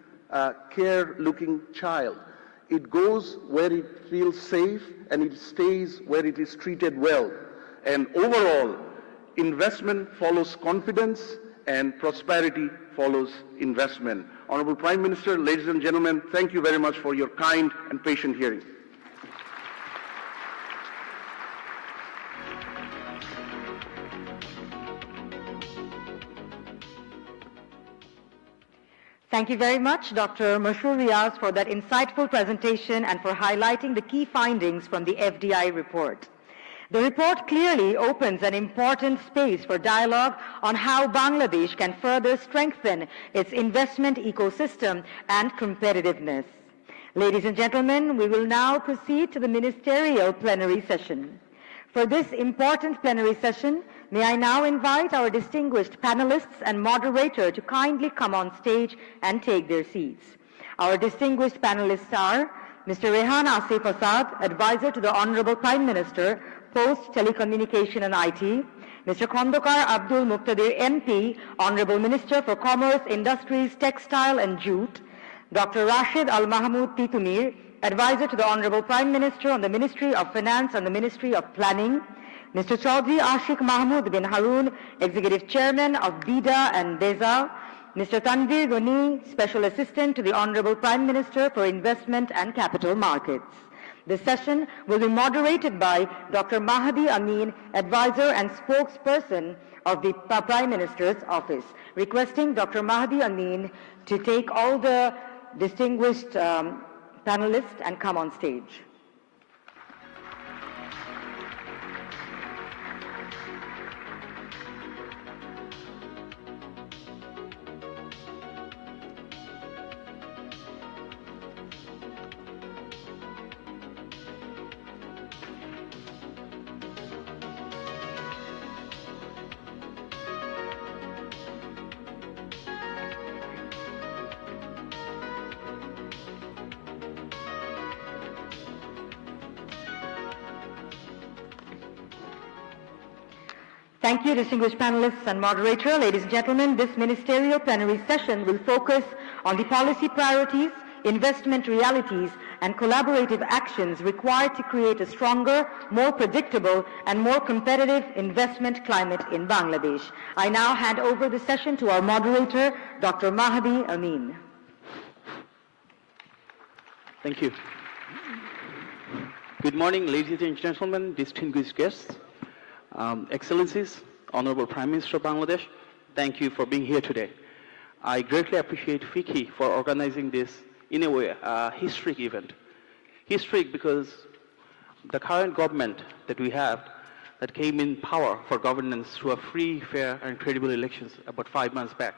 care-looking child. It goes where it feels safe and it stays where it is treated well. And overall, investment follows confidence and prosperity follows investment. Honorable Prime Minister, ladies and gentlemen, thank you very much for your kind and patient hearing. Thank you very much, Dr. Mashur Riaz, for that insightful presentation and for highlighting the key findings from the FDI report. The report clearly opens an important space for dialogue on how Bangladesh can further strengthen its investment ecosystem and competitiveness. Ladies and gentlemen, we will now proceed to the ministerial plenary session. For this important plenary session, may I now invite our distinguished panelists and moderator to kindly come on stage and take their seats. Our distinguished panelists are Mr. Rehan Asif Asad, Advisor to the Honorable Prime Minister, Post, Telecommunication and IT, Mr. Khondokar Abdul Muqtadir MP, Honorable Minister for Commerce, Industries, Textile and Jute, Dr. Rashid Al Mahmood Titumir, Advisor to the Honorable Prime Minister on the Ministry of Finance and the Ministry of Planning, Mr. Chaudhry Ashik Mahmood bin Haroon, Executive Chairman of BIDA and DESA, Mr. Tanvir Ghani, Special Assistant to the Honorable Prime Minister for Investment and Capital Markets. This session will be moderated by Dr. Mahdi Amin, Advisor and Spokesperson of the Prime Minister's Office. Requesting Dr. Mahdi Amin to take all the distinguished panelists and come on stage. Thank you, distinguished panelists and moderator. Ladies and gentlemen, this ministerial plenary session will focus on the policy priorities, investment realities, and collaborative actions required to create a stronger, more predictable, and more competitive investment climate in Bangladesh. I now hand over the session to our moderator, Dr. Mahdi Amin. Thank you. Good morning, ladies and gentlemen, distinguished guests. Excellencies, Honorable Prime Minister of Bangladesh, thank you for being here today. I greatly appreciate FICCI for organizing this, in a way, historic event. Historic because the current government that we have that came in power for governance through a free, fair, and credible elections about 5 months back.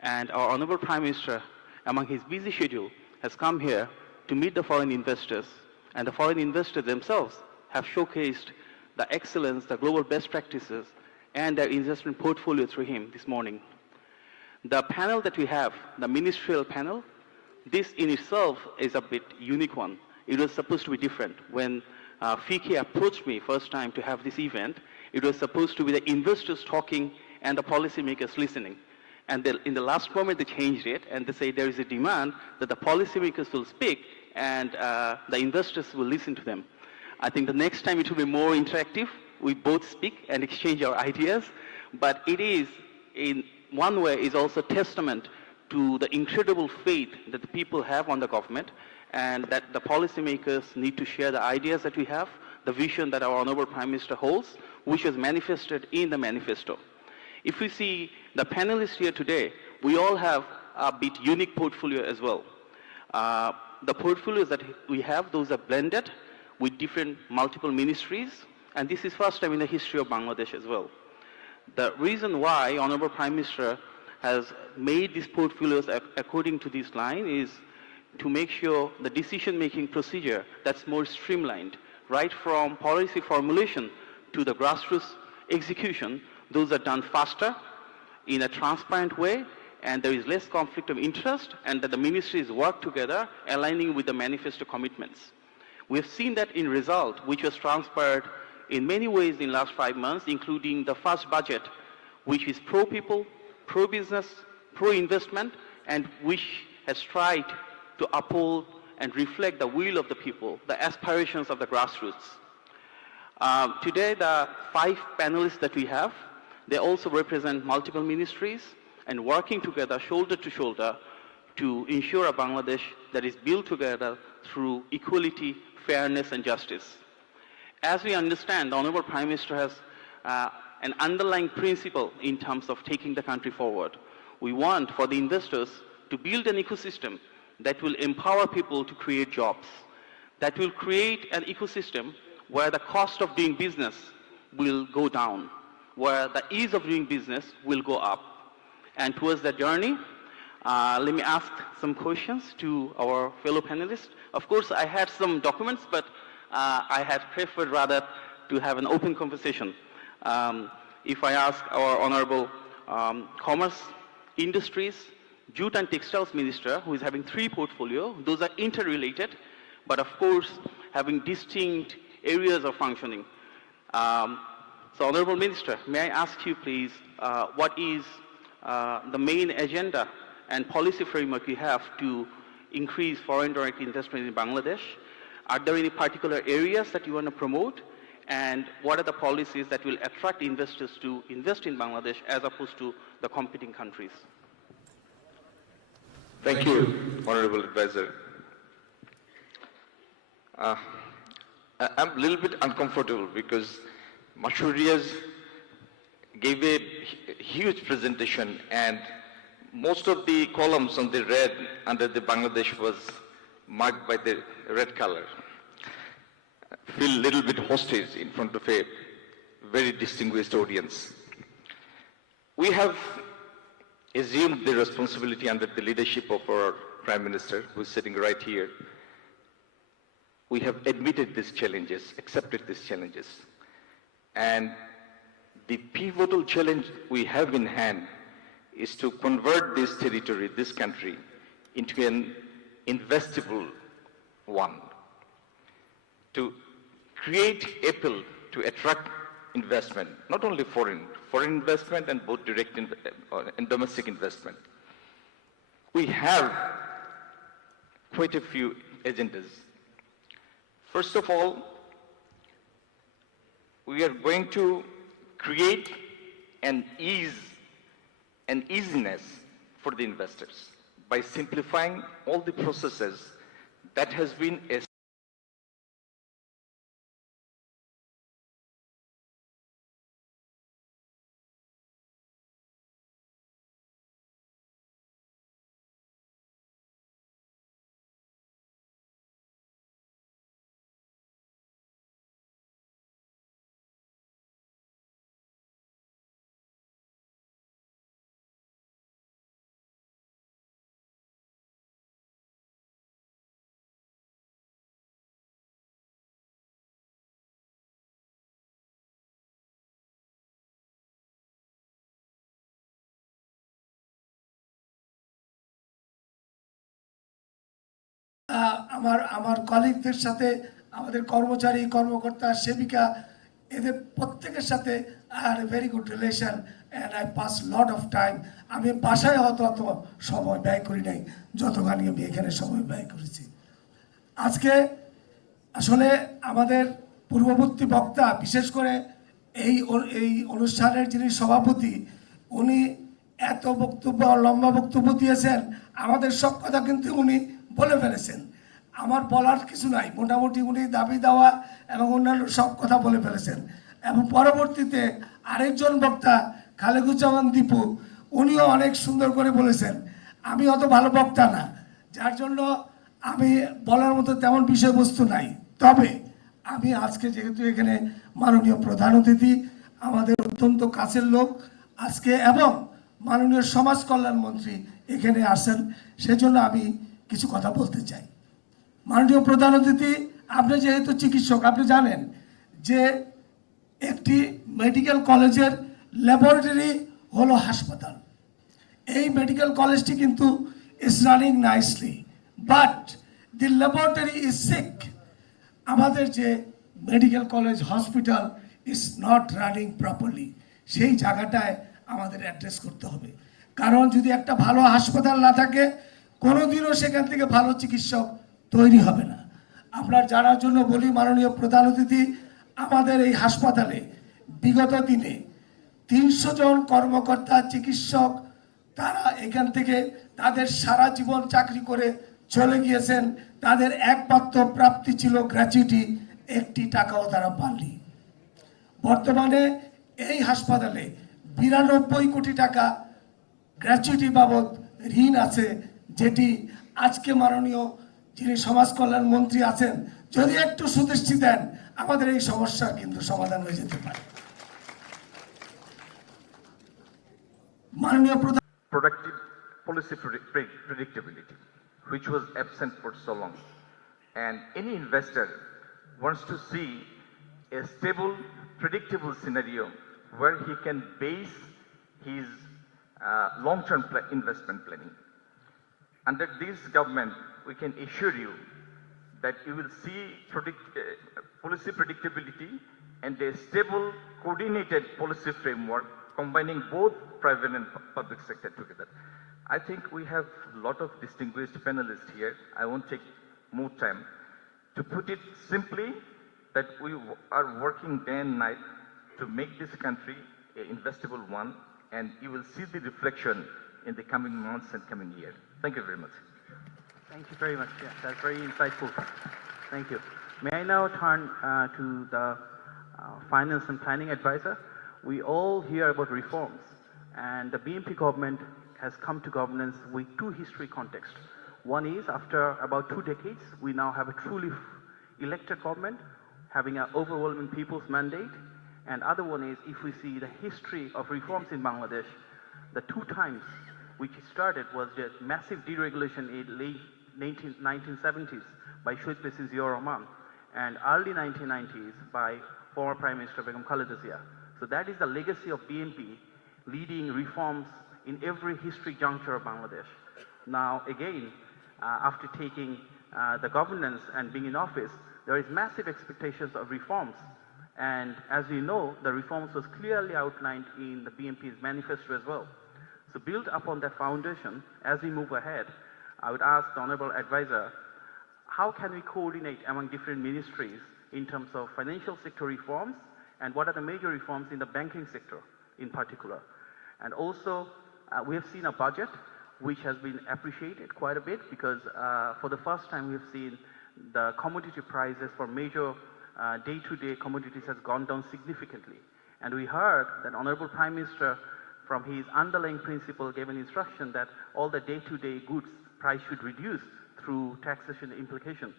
And our Honorable Prime Minister, among his busy schedule, has come here to meet the foreign investors, and the foreign investors themselves have showcased the excellence, the global best practices, and their investment portfolio through him this morning. The panel that we have, the ministerial panel, this in itself is a bit unique one. It was supposed to be different. When FICCI approached me first time to have this event, it was supposed to be the investors talking and the policymakers listening. And in the last moment they changed it and they say there is a demand that the policymakers will speak and the investors will listen to them. I think the next time it will be more interactive. We both speak and exchange our ideas, but it is in one way is also testament to the incredible faith that the people have on the government and that the policymakers need to share the ideas that we have, the vision that our Honorable Prime Minister holds, which was manifested in the manifesto. If we see the panelists here today, we all have a bit unique portfolio as well. The portfolios that we have, those are blended with different multiple ministries, and this is first time in the history of Bangladesh as well. The reason why Honorable Prime Minister has made these portfolios according to this line is to make sure the decision-making procedure that's more streamlined, right from policy formulation to the grassroots execution, those are done faster, in a transparent way, and there is less conflict of interest, and that the ministries work together, aligning with the manifesto commitments. We have seen that in result, which was transpired in many ways in the last 5 months, including the first budget, which is pro-people, pro-business, pro-investment, and which has tried to uphold and reflect the will of the people, the aspirations of the grassroots. Today, the 5 panelists that we have, they also represent multiple ministries and working together shoulder to shoulder to ensure a Bangladesh that is built together through equality, fairness and justice. As we understand, the Honorable Prime Minister has an underlying principle in terms of taking the country forward. We want for the investors to build an ecosystem that will empower people to create jobs, that will create an ecosystem where the cost of doing business will go down, where the ease of doing business will go up. And towards that journey, let me ask some questions to our fellow panelists. Of course, I had some documents, but I had preferred rather to have an open conversation. If I ask our Honorable Commerce, Industries, Jute and Textiles Minister, who is having 3 portfolios, those are interrelated, but of course having distinct areas of functioning. So Honorable Minister, may I ask you please, what is the main agenda and policy framework you have to increase foreign direct investment in Bangladesh? Are there any particular areas that you want to promote? And what are the policies that will attract investors to invest in Bangladesh as opposed to the competing countries? Thank you, Honorable Advisor. I'm a little bit uncomfortable because Mashurias gave a huge presentation and most of the columns on the red under the Bangladesh was marked by the red color. I feel a little bit hostage in front of a very distinguished audience. We have assumed the responsibility under the leadership of our Prime Minister, who is sitting right here. We have admitted these challenges, accepted these challenges. And the pivotal challenge we have in hand is to convert this territory, this country, into an investable one, to create appeal to attract investment, not only foreign investment and both direct and domestic investment. We have quite a few agendas. First of all, we are going to create an easiness for the investors by simplifying all the processes that has been আমার কলিগদের সাথে, আমাদের কর্মচারী, কর্মকর্তা, সেবিকা, এদের প্রত্যেকের সাথে are very good relation and I pass lot of time. আমি বাসায় অত সময় ব্যয় করি নাই যতখানি আমি এখানে সময় ব্যয় করেছি। আজকে আসলে আমাদের পূর্ববর্তী বক্তা, বিশেষ করে এই অনুষ্ঠানের যিনি সভাপতি, উনি এত বক্তব্য, লম্বা বক্তব্য দিয়েছেন, আমাদের সব কথা কিন্তু উনি বলে ফেলেছেন। আমার বলার কিছু নাই, মোটামুটি উনি দাবি দেওয়া এবং অন্যান্য সব কথা বলে ফেলেছেন। এবং পরবর্তীতে আরেকজন বক্তা খালেকুজ্জামান দীপু, উনিও অনেক সুন্দর করে বলেছেন। আমি অত ভালো বক্তা না, যার জন্য আমি বলার মতো তেমন বিষয়বস্তু নাই। তবে আমি আজকে যেহেতু এখানে মাননীয় প্রধান অতিথি, আমাদের অত্যন্ত কাছের লোক আজকে, এবং মাননীয় সমাজ কল্যাণ মন্ত্রী এখানে আসেন, সেজন্য আমি কিছু কথা বলতে চাই। মাননীয় প্রধান অতিথি, আপনি যেহেতু চিকিৎসক, আপনি জানেন যে একটি মেডিকেল কলেজের ল্যাবরেটরি হলো হাসপাতাল। এই মেডিকেল কলেজটি কিন্তু is running nicely, but the laboratory is sick. আমাদের যে medical college hospital is not running properly, সেই জায়গাটায় আমাদের অ্যাড্রেস করতে হবে। কারণ যদি একটা ভালো হাসপাতাল না থাকে, কোনোদিনও সেখান থেকে ভালো চিকিৎসক তৈরি হবে না। আপনার জানার জন্য বলি, মাননীয় প্রধান অতিথি, আমাদের এই হাসপাতালে বিগত দিনে 300 জন কর্মকর্তা, চিকিৎসক, তারা এখান থেকে তাদের সারা জীবন চাকরি করে চলে গিয়েছেন। তাদের একমাত্র প্রাপ্তি ছিল গ্র্যাচুইটি, 1 টাকাও তারা পাননি। বর্তমানে এই হাসপাতালে 92 কোটি টাকা গ্র্যাচুইটি বাবদ ঋণ আছে, যেটি আজকে মাননীয় যিনি সমাজ কল্যাণ মন্ত্রী আছেন, যদি একটু সুদৃষ্টি দেন, আমাদের এই সমস্যা কিন্তু সমাধান হয়ে যেতে পারে। মাননীয় প্রধান, productive policy predictability, which was absent for so long. And any investor wants to see a stable, predictable scenario where he can base his long-term investment planning. Under this government, we can assure you that you will see policy predictability and a stable, coordinated policy framework combining both private and public sector together. I think we have a lot of distinguished panelists here. I won't take more time. To put it simply, that we are working day and night to make this country an investable one, and you will see the reflection in the coming months and coming years. Thank you very much. Thank you very much. Yeah, that's very insightful. Thank you. May I now turn to the Finance and Planning Advisor. We all hear about reforms, and the BNP government has come to governance with two history contexts. One is, after about 2 decades, we now have a truly elected government having an overwhelming people's mandate. And other one is, if we see the history of reforms in Bangladesh, the 2 times which started was the massive deregulation in late 1970s by Sheikh President Ziaur Rahman, and early 1990s by former Prime Minister Begum Khaleda Zia. So that is the legacy of BNP, leading reforms in every history juncture of Bangladesh. Now again, after taking the governance and being in office, there is massive expectations of reforms. And as we know, the reforms was clearly outlined in the BNP's manifesto as well. So built upon that foundation, as we move ahead, I would ask the Honorable Advisor, how can we coordinate among different ministries in terms of financial sector reforms, and what are the major reforms in the banking sector in particular? And also, we have seen a budget which has been appreciated quite a bit, because for the first time we have seen the commodity prices for major day-to-day commodities has gone down significantly. And we heard that Honorable Prime Minister, from his underlying principle, gave an instruction that all the day-to-day goods price should reduce through taxation implication,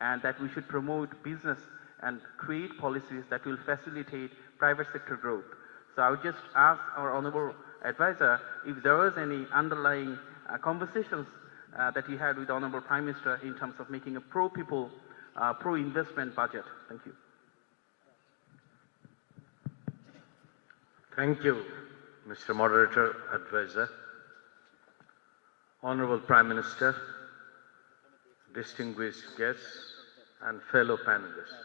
and that we should promote business and create policies that will facilitate private sector growth. So I would just ask our Honorable Advisor if there was any underlying conversations that he had with the Honorable Prime Minister in terms of making a pro-people, pro-investment budget. Thank you. Thank you, Mr. Moderator, Advisor. Honorable Prime Minister, distinguished guests, and fellow panelists.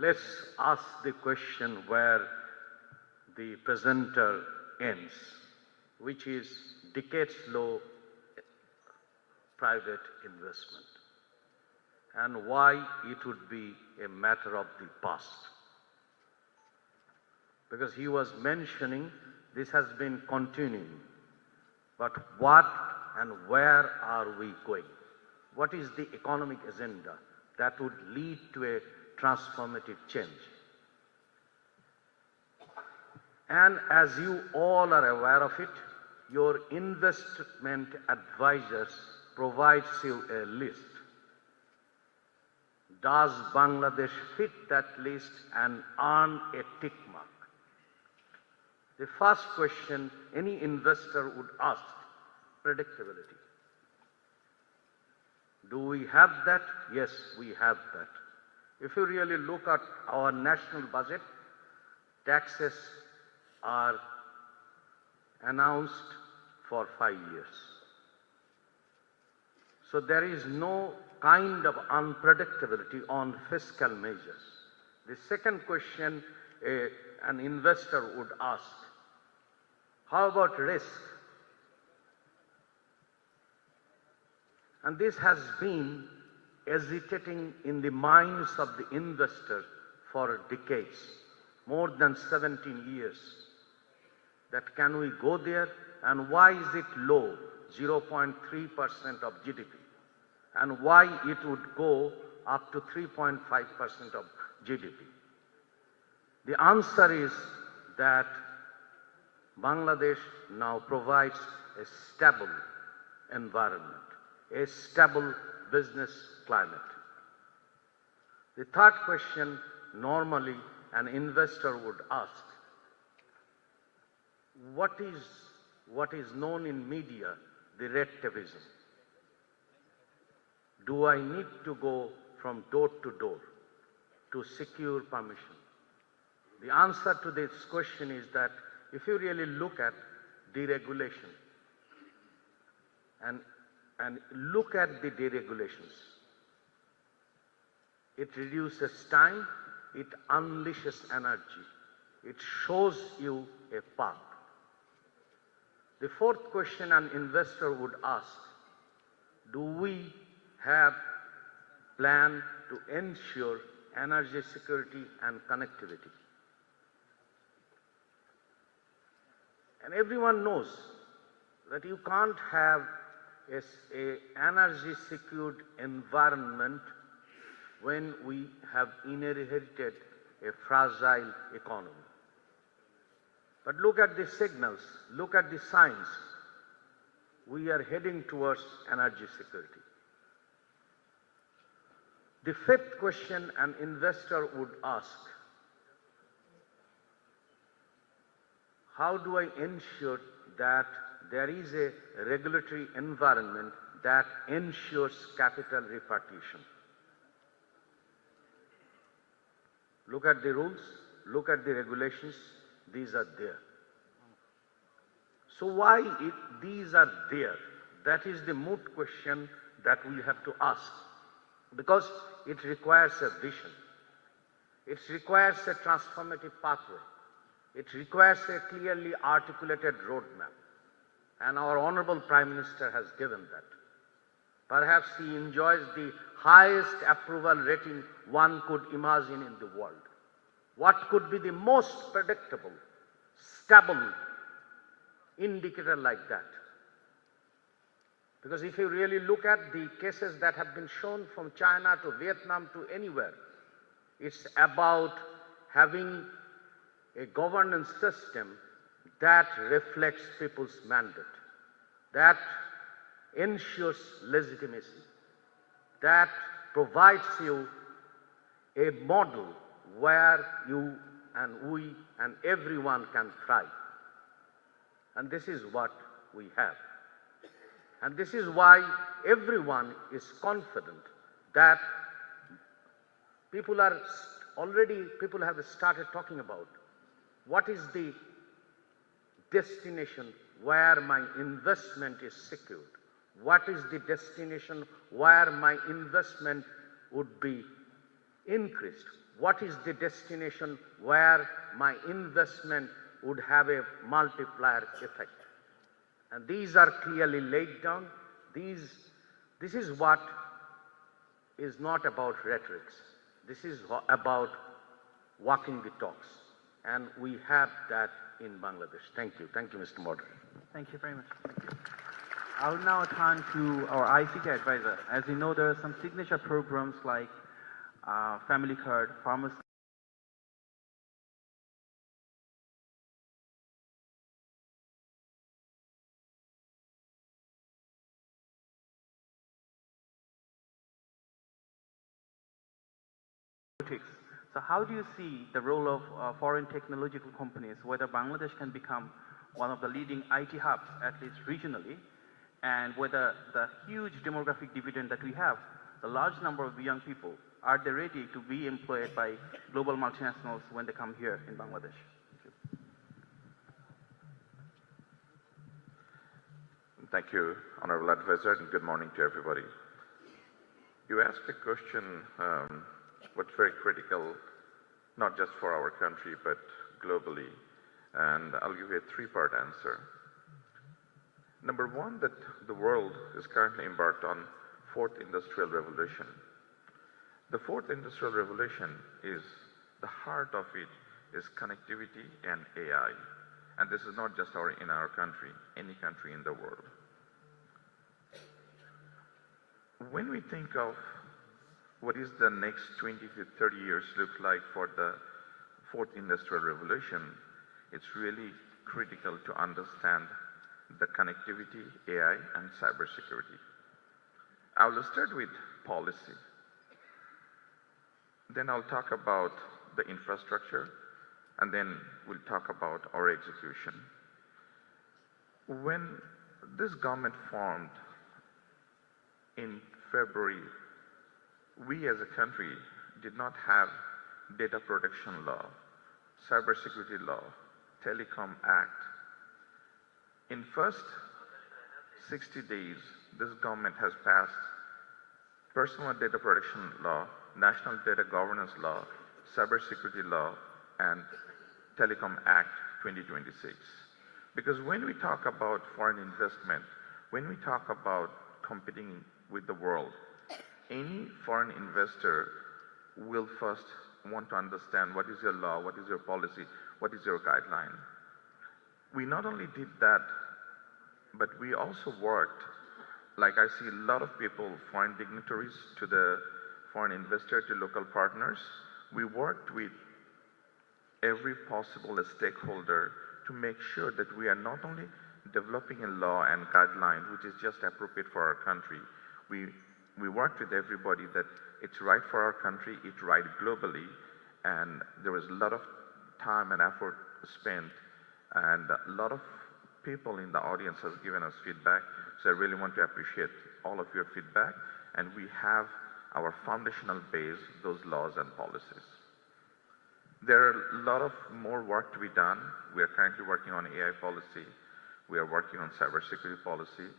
Let's ask the question where the presenter ends, which is decades-low private investment, and why it would be a matter of the past. Because he was mentioning this has been continuing, but what and where are we going? What is the economic agenda that would lead to a transformative change? And as you all are aware of it, your investment advisors provides you a list. Does Bangladesh fit that list and earn a tick mark? The first question any investor would ask, predictability. Do we have that? Yes, we have that. If you really look at our national budget, taxes are announced for 5 years. So there is no kind of unpredictability on fiscal measures. The second question an investor would ask, how about risk? And this has been hesitating in the minds of the investor for decades, more than 17 years. That can we go there? And why is it low, 0.3% of GDP? And why it would go up to 3.5% of GDP? The answer is that Bangladesh now provides a stable environment, a stable business climate. The third question normally an investor would ask, what is known in media, the red tapeism? Do I need to go from door to door to secure permission? The answer to this question is that if you really look at deregulation and look at the deregulations, it reduces time, it unleashes energy, it shows you a path. The fourth question an investor would ask, do we have plan to ensure energy security and connectivity? And everyone knows that you can't have an energy secured environment when we have inherited a fragile economy. But look at the signals, look at the signs. We are heading towards energy security. The fifth question an investor would ask, how do I ensure that there is a regulatory environment that ensures capital repartition? Look at the rules, look at the regulations, these are there. So why these are there? That is the moot question that we have to ask. Because it requires a vision. It requires a transformative pathway. It requires a clearly articulated roadmap. And our Honorable Prime Minister has given that. Perhaps he enjoys the highest approval rating one could imagine in the world. What could be the most predictable, stable indicator like that? Because if you really look at the cases that have been shown from China to Vietnam to anywhere, it's about having a governance system that reflects people's mandate, that ensures legitimacy, that provides you a model where you and we and everyone can thrive. And this is what we have. And this is why everyone is confident that people have started talking about what is the destination where my investment is secured, What is the destination where my investment would be increased? What is the destination where my investment would have a multiplier effect? And these are clearly laid down. This is what is not about rhetorics. This is about walking the talks. And we have that in Bangladesh. Thank you. Thank you, Mr. Moderator. Thank you very much. Thank you. I'll now turn to our ICT advisor. As you know, there are some signature programs like Family Card, Pharmacy. So how do you see the role of foreign technological companies, whether Bangladesh can become one of the leading IT hubs, at least regionally, and whether the huge demographic dividend that we have, the large number of young people, are they ready to be employed by global multinationals when they come here in Bangladesh? Thank you, Honorable Advisor, and good morning to everybody. You asked a question what's very critical, not just for our country, but globally. And I'll give you a three-part answer. Number one, that the world is currently embarked on fourth industrial revolution. The fourth industrial revolution is, the heart of it is connectivity and AI. And this is not just in our country, any country in the world. When we think of what is the next 20 to 30 years look like for the fourth industrial revolution, it's really critical to understand the connectivity, AI, and cybersecurity. I will start with policy. Then I'll talk about the infrastructure, and then we'll talk about our execution. When this government formed in February, we as a country did not have data protection law, cybersecurity law, Telecom Act. In first 60 days, this government has passed Personal Data Protection Law, National Data Governance Law, Cybersecurity Law, and Telecom Act 2026. Because when we talk about foreign investment, when we talk about competing with the world, any foreign investor will first want to understand what is your law, what is your policy, what is your guideline. We not only did that, but we also worked, like I see a lot of people, foreign dignitaries to the foreign investor, to local partners. We worked with every possible stakeholder to make sure that we are not only developing a law and guideline which is just appropriate for our country, we worked with everybody that it's right for our country, it's right globally, and there was a lot of time and effort spent, and a lot of people in the audience has given us feedback, so I really want to appreciate all of your feedback, and we have our foundational base, those laws and policies. There are a lot of more work to be done. We are currently working on AI policy. We are working on cybersecurity policy.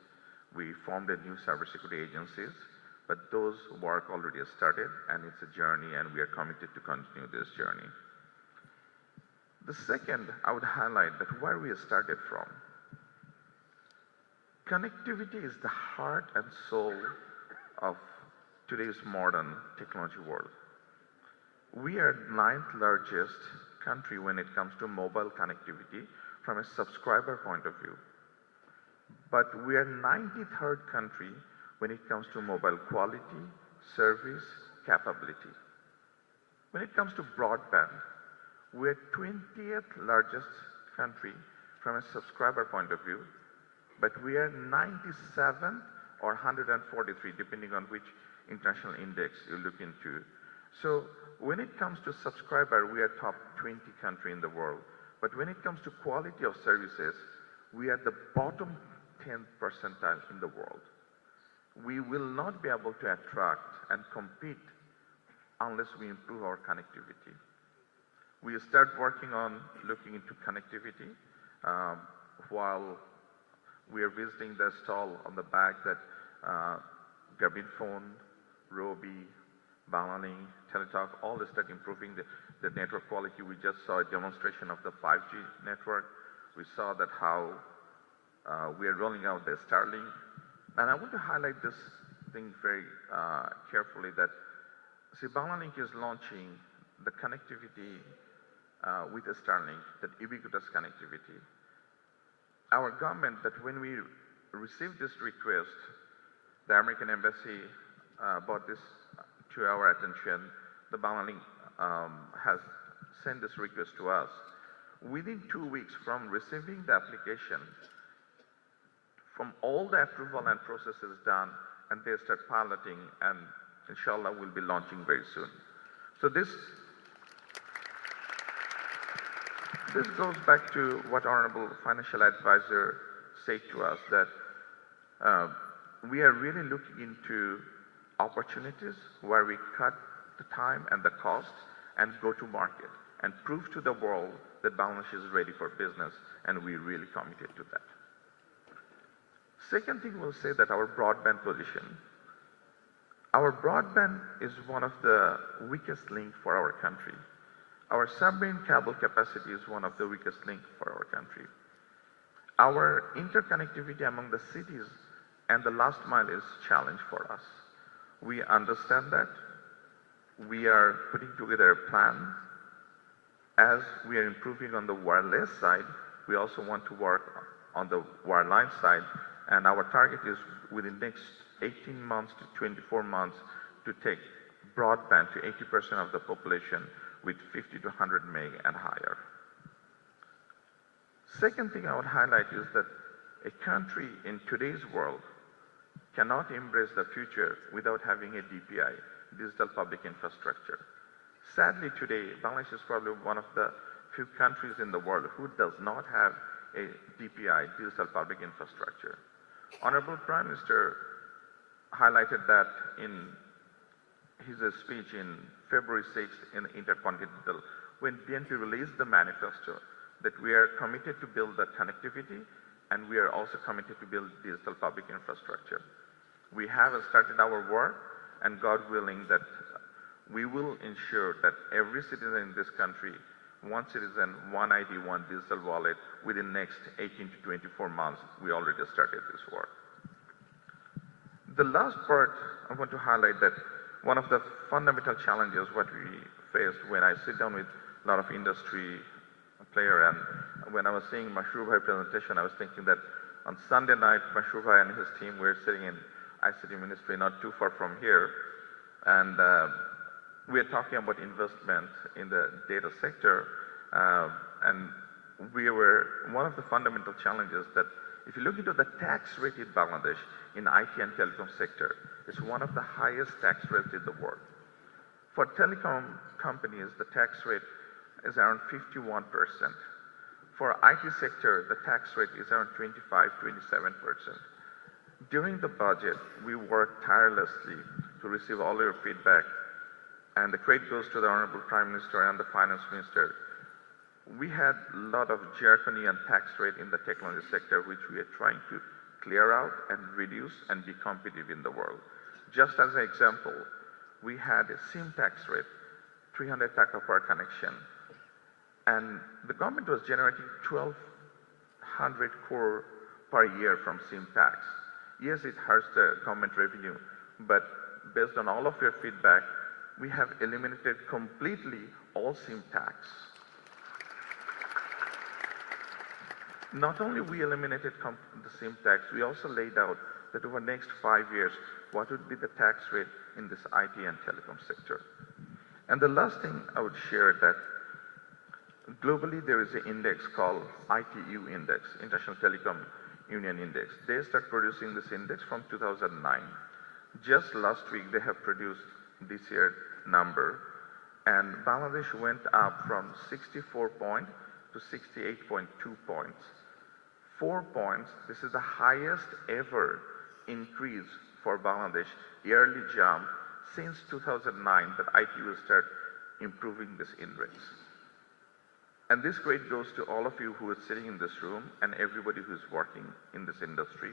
We formed a new cybersecurity agencies, but those work already has started, and it's a journey, and we are committed to continue this journey. The second, I would highlight that where we started from. Connectivity is the heart and soul of today's modern technology world. We are 9th largest country when it comes to mobile connectivity from a subscriber point of view. But we are 93rd country when it comes to mobile quality, service, capability. When it comes to broadband, we are 20th largest country from a subscriber point of view, but we are 97th or 143, depending on which international index you look into. So when it comes to subscriber, we are top 20 country in the world. But when it comes to quality of services, we are the bottom 10th percentile in the world. We will not be able to attract and compete unless we improve our connectivity. We start working on looking into connectivity while We are visiting the stall on the back that Grameenphone, Robi, Banglalink, Teletalk, all start improving the network quality. We just saw a demonstration of the 5G network. We saw that how we are rolling out the Starlink. And I want to highlight this thing very carefully that, see, Banglalink is launching the connectivity with Starlink, that ubiquitous connectivity. Our government, that when we received this request, the American Embassy brought this to our attention. The Banglalink has sent this request to us. Within 2 weeks from receiving the application, from all the approval and processes done, and they start piloting, and inshallah will be launching very soon. So this goes back to what Honorable Financial Advisor said to us, that we are really looking into opportunities where we cut the time and the cost and go to market and prove to the world that Bangladesh is ready for business, and we really committed to that. Second thing we'll say that our broadband position. Our broadband is one of the weakest link for our country. Our submarine cable capacity is one of the weakest link for our country. Our interconnectivity among the cities and the last mile is challenge for us. We understand that. We are putting together a plan. As we are improving on the wireless side, we also want to work on the wireline side, and our target is within next 18 months to 24 months to take broadband to 80% of the population with 50 to 100 meg and higher. Second thing I would highlight is that a country in today's world cannot embrace the future without having a DPI, digital public infrastructure. Sadly today, Bangladesh is probably one of the few countries in the world who does not have a DPI, digital public infrastructure. Honorable Prime Minister highlighted that in his speech in February 6th in Intercontinental, when BNP released the manifesto, that we are committed to build the connectivity, and we are also committed to build digital public infrastructure. We have started our work, and God willing that we will ensure that every citizen in this country, one citizen, one ID, one digital wallet, within next 18 to 24 months. We already started this work. The last part, I want to highlight that one of the fundamental challenges what we faced when I sit down with a lot of industry player, and when I was seeing Mashroor Bhai's presentation, I was thinking that on Sunday night, Mashroor Bhai and his team were sitting in ICT Ministry not too far from here, and we are talking about investment in the data sector, and one of the fundamental challenges that if you look into the tax rate in Bangladesh in IT and telecom sector, it's one of the highest tax rates in the world. For telecom companies, the tax rate is around 51%. For IT sector, the tax rate is around 25, 27%. During the budget, we worked tirelessly to receive all your feedback, and the credit goes to the Honorable Prime Minister and the Finance Minister. We had a lot of draconian tax rate in the technology sector, which we are trying to clear out and reduce and be competitive in the world. Just as an example, we had a SIM tax rate, 300 taka per connection, and the government was generating 1,200 crore per year from SIM tax. Yes, it hurts the government revenue, but based on all of your feedback, we have eliminated completely all SIM tax. Not only we eliminated the SIM tax, we also laid out that over the next 5 years, what would be the tax rate in this IT and telecom sector. And the last thing I would share that globally there is an index called ITU Index, International Telecom Union Index. They start producing this index from 2009. Just last week they have produced this year number, and Bangladesh went up from 64 points to 68.2 points. 4 points, this is the highest ever increase for Bangladesh, yearly jump since 2009 that ITU will start improving this index. And this credit goes to all of you who are sitting in this room and everybody who's working in this industry.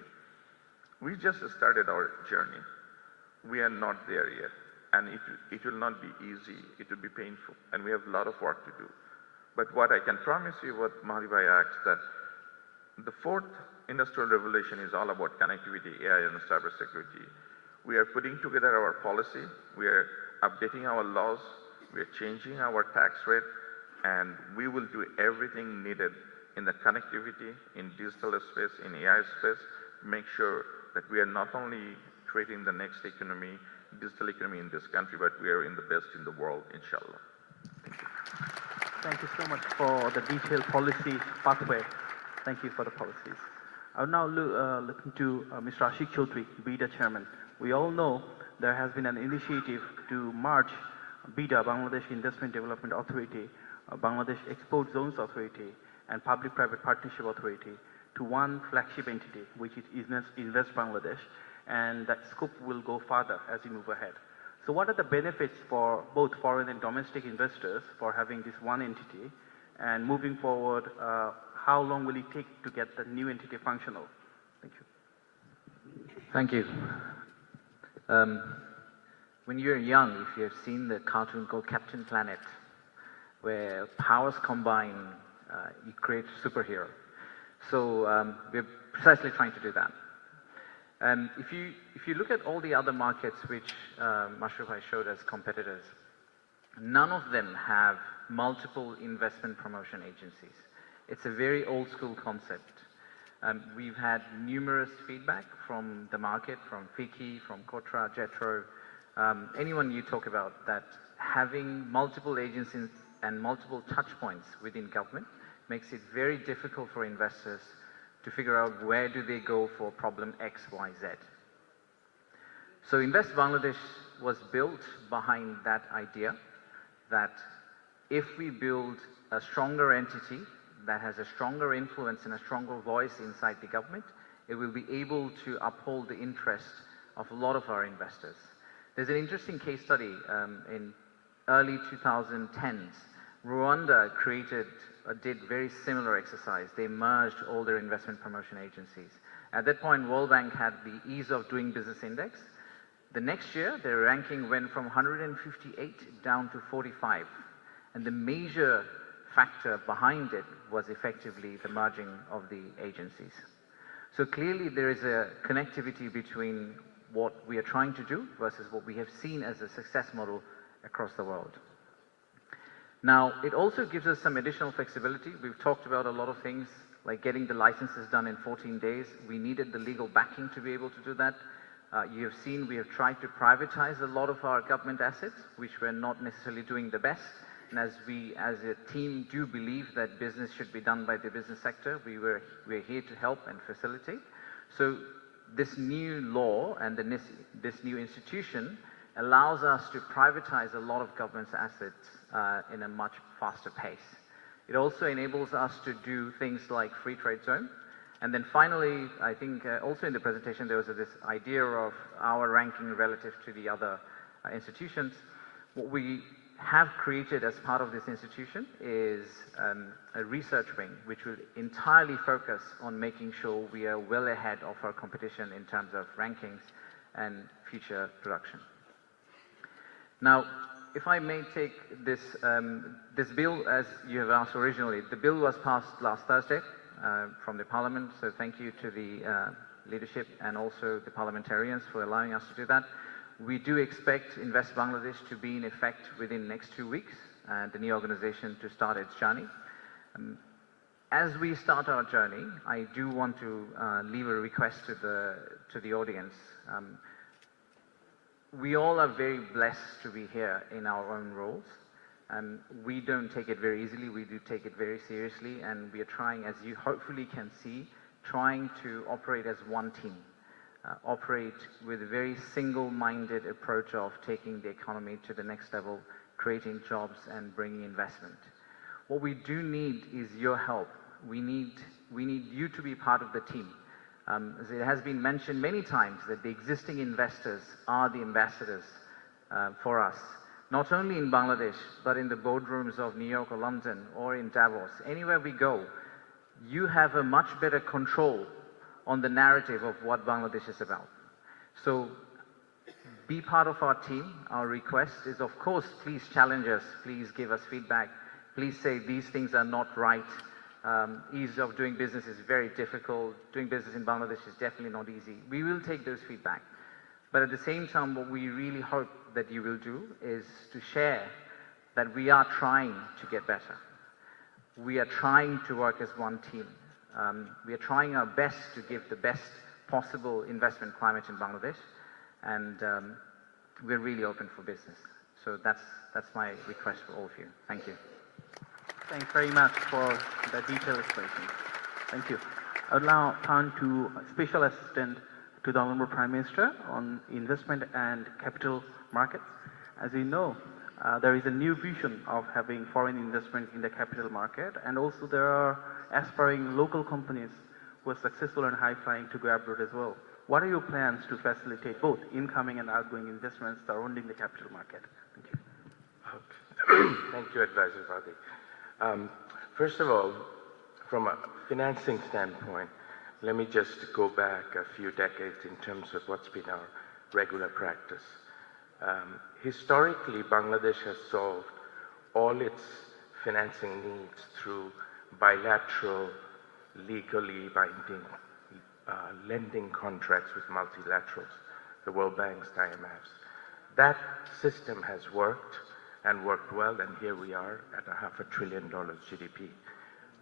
We just started our journey. We are not there yet. And it will not be easy. It will be painful. And we have a lot of work to do. But what I can promise you, what Mahdi-bhai asked, that the fourth industrial revolution is all about connectivity, AI, and cybersecurity. We are putting together our policy. We are updating our laws. We are changing our tax rate. And we will do everything needed in the connectivity, in digital space, in AI space, to make sure that we are not only creating the next economy, digital economy in this country, but we are in the best in the world, inshallah. Thank you so much for the detailed policy pathway. Thank you for the policies. I will now look into Mr. Ashik Chaudhry, BIDA chairman. We all know there has been an initiative to merge BIDA, Bangladesh Investment Development Authority, Bangladesh Export Zones Authority, and Public-Private Partnership Authority to one flagship entity, which is Invest Bangladesh, and that scope will go further as we move ahead. So what are the benefits for both foreign and domestic investors for having this one entity? And moving forward, how long will it take to get the new entity functional? Thank you. Thank you. When you're young, if you have seen the cartoon called Captain Planet, where powers combine, you create a superhero. So we're precisely trying to do that. And if you look at all the other markets which Mashroof showed as competitors, none of them have multiple investment promotion agencies. It's a very old school concept. We've had numerous feedback from the market, from FICCI, from Kotra, Jetro, anyone you talk about, that having multiple agencies and multiple touch points within government makes it very difficult for investors to figure out where do they go for problem X, Y, Z. So Invest Bangladesh was built behind that idea that if we build a stronger entity that has a stronger influence and a stronger voice inside the government, it will be able to uphold the interest of a lot of our investors. There's an interesting case study in early 2010s. Rwanda did very similar exercise. They merged all their investment promotion agencies. At that point, World Bank had the Ease of Doing Business Index. The next year, their ranking went from 158 down to 45. And the major factor behind it was effectively the merging of the agencies. So clearly there is a connectivity between what we are trying to do versus what we have seen as a success model across the world. Now, it also gives us some additional flexibility. We've talked about a lot of things, like getting the licenses done in 14 days. We needed the legal backing to be able to do that. You have seen we have tried to privatize a lot of our government assets, which we're not necessarily doing the best. And as we, as a team, do believe that business should be done by the business sector, we're here to help and facilitate. So this new law and this new institution allows us to privatize a lot of government's assets in a much faster pace. It also enables us to do things like free trade zone. And then finally, I think also in the presentation there was this idea of our ranking relative to the other institutions. What we have created as part of this institution is a research wing which will entirely focus on making sure we are well ahead of our competition in terms of rankings and future production. Now, if I may take this, this bill, as you have asked originally, the bill was passed last Thursday from the Parliament, so thank you to the leadership and also the parliamentarians for allowing us to do that. We do expect Invest Bangladesh to be in effect within the next 2 weeks and the new organization to start its journey. As we start our journey, I do want to leave a request to the audience. We all are very blessed to be here in our own roles. We don't take it very easily, we do take it very seriously, and we are trying, as you hopefully can see, trying to operate as one team. Operate with a very single-minded approach of taking the economy to the next level, creating jobs and bringing investment. What we do need is your help. We need you to be part of the team. As it has been mentioned many times that the existing investors are the ambassadors for us. not only in Bangladesh, but in the boardrooms of New York or London or in Davos, anywhere we go, you have a much better control on the narrative of what Bangladesh is about. So be part of our team. Our request is, of course, please challenge us, please give us feedback, please say these things are not right. Ease of doing business is very difficult. Doing business in Bangladesh is definitely not easy. We will take those feedback. But at the same time, what we really hope that you will do is to share that we are trying to get better. We are trying to work as one team. We are trying our best to give the best possible investment climate in Bangladesh, and we're really open for business. So that's my request for all of you. Thank you. Thanks very much for the detailed explanation. Thank you. I will now turn to Special Assistant to the Honorable Prime Minister on Investment and Capital Markets. As you know, there is a new vision of having foreign investment in the capital market, and also there are aspiring local companies who are successful and high-flying to go abroad as well. What are your plans to facilitate both incoming and outgoing investments surrounding the capital market? Thank you. Okay. Thank you, Advisor Badi. First of all, from a financing standpoint, let me just go back a few decades in terms of what's been our regular practice. Historically, Bangladesh has solved all its financing needs through bilateral, legally binding lending contracts with multilaterals, the World Banks, the IMFs. That system has worked and worked well, and here we are at a $500 billion GDP.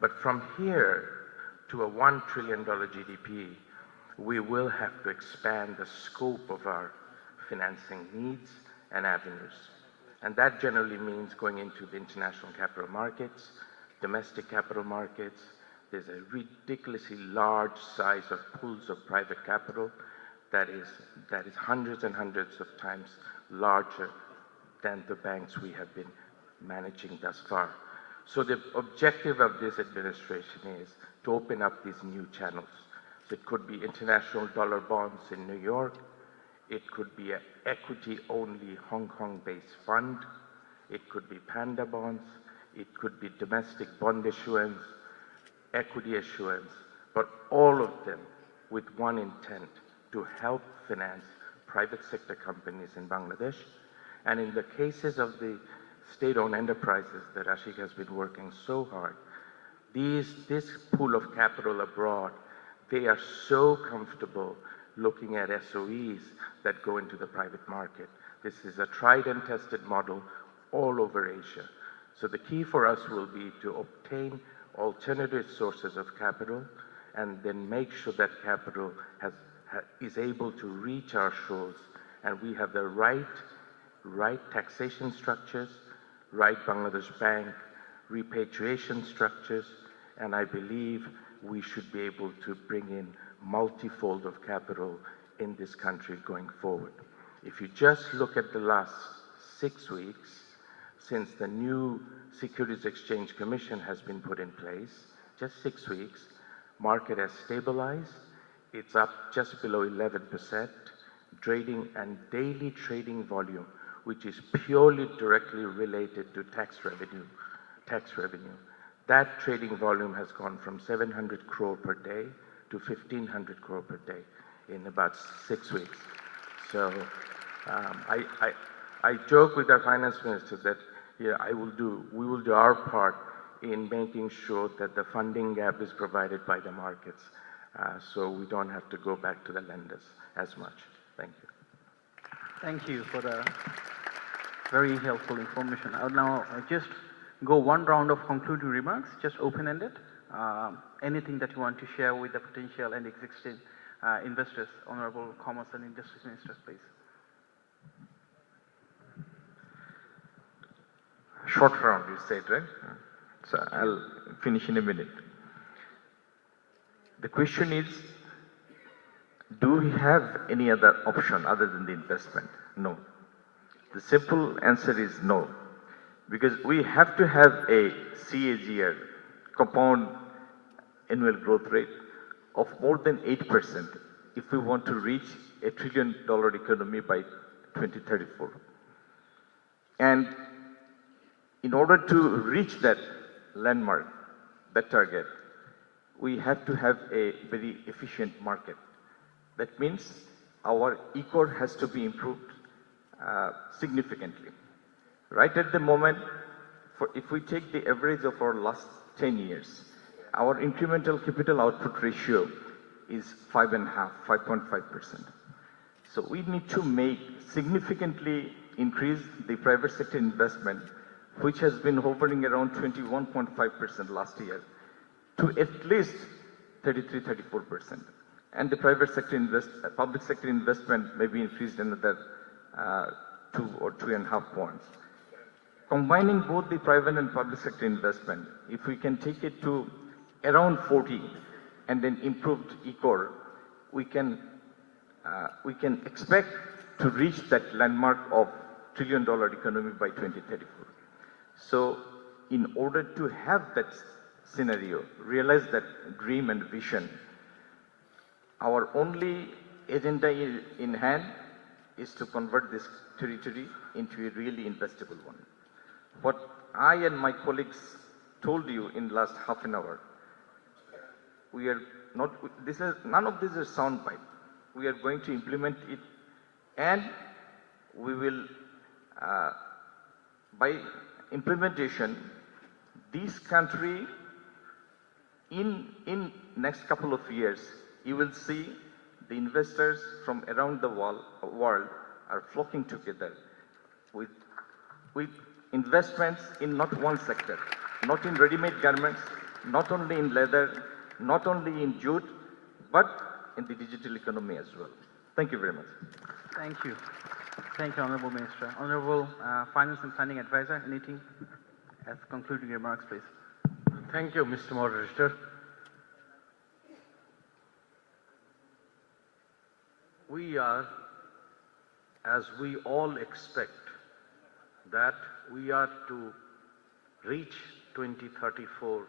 But from here to a $1 trillion GDP, we will have to expand the scope of our financing needs and avenues. And that generally means going into the international capital markets, domestic capital markets. There's a ridiculously large size of pools of private capital that is hundreds and hundreds of times larger than the banks we have been managing thus far. So the objective of this administration is to open up these new channels. So it could be international dollar bonds in New York. It could be an equity-only Hong Kong-based fund. It could be panda bonds. It could be domestic bond issuance, equity issuance, but all of them with one intent: to help finance private sector companies in Bangladesh. And in the cases of the state-owned enterprises that Ashik has been working so hard, this pool of capital abroad, they are so comfortable looking at SOEs that go into the private market. This is a tried and tested model all over Asia. So the key for us will be to obtain alternative sources of capital and then make sure that capital is able to reach our shores, and we have the right taxation structures, right Bangladesh Bank repatriation structures, and I believe we should be able to bring in multifold of capital in this country going forward. If you just look at the last 6 weeks, since the new Securities Exchange Commission has been put in place, just 6 weeks, market has stabilized. It's up just below 11%, trading and daily trading volume, which is purely directly related to tax revenue. That trading volume has gone from 700 crore per day to 1,500 crore per day in about 6 weeks. So I joke with our finance minister that we will do our part in making sure that the funding gap is provided by the markets, so we don't have to go back to the lenders as much. Thank you. Thank you for the very helpful information. I will now just go one round of concluding remarks, just open-ended. Anything that you want to share with the potential and existing investors, Honorable Commerce and Industries Minister, please. Short round, you said, right? So I'll finish in a minute. The question is, do we have any other option other than the investment? No. The simple answer is no. Because we have to have a CAGR, compound annual growth rate, of more than 8% if we want to reach $1 trillion economy by 2034. And in order to reach that landmark, that target, we have to have a very efficient market. That means our ECOR has to be improved significantly. Right at the moment, if we take the average of our last 10 years, our incremental capital output ratio is 5.5%. So we need to significantly increase the private sector investment, which has been hovering around 21.5% last year, to at least 33-34%. And the public sector investment may be increased another 2 or 2.5 points. Combining both the private and public sector investment, if we can take it to around 40 and then improved ECOR, we can expect to reach that landmark of $1 trillion economy by 2034. So in order to have that scenario, realize that dream and vision, our only agenda in hand is to convert this territory into a really investable one. What I and my colleagues told you in the last half an hour, we are not, none of this is soundbite. We are going to implement it, and we will, by implementation, this country, in next couple of years, you will see the investors from around the world are flocking together with investments in not one sector, not in ready-made garments, not only in leather, not only in jute, but in the digital economy as well. Thank you very much. Thank you. Thank you, Honorable Minister. Honorable Finance and Planning Advisor, anything as concluding remarks, please? Thank you, Mr. Moderator. We are, as we all expect, that we are to reach 2034,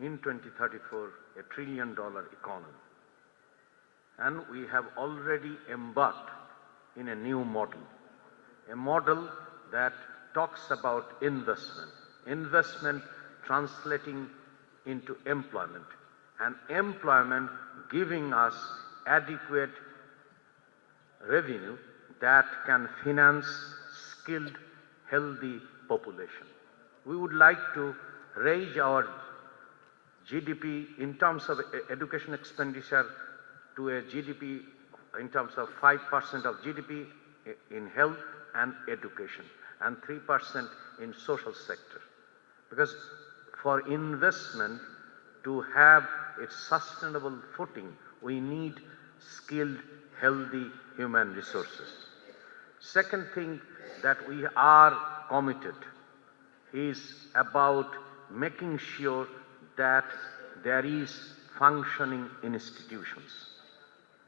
in 2034, $1 trillion economy. And we have already embarked in a new model, a model that talks about investment translating into employment, and employment giving us adequate revenue that can finance skilled, healthy population. We would like to raise our GDP in terms of education expenditure to a GDP in terms of 5% of GDP in health and education, and 3% in social sector. Because for investment to have its sustainable footing, we need skilled, healthy human resources. Second thing that we are committed is about making sure that there is functioning institutions.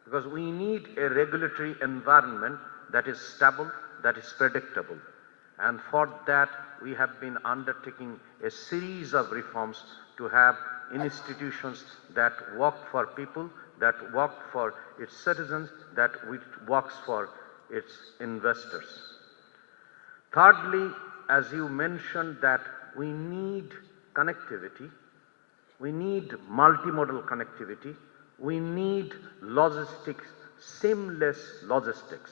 Because we need a regulatory environment that is stable, that is predictable. And for that, we have been undertaking a series of reforms to have institutions that work for people, that work for its citizens, that works for its investors. Thirdly, as you mentioned, that we need connectivity, we need multimodal connectivity, we need logistics, seamless logistics.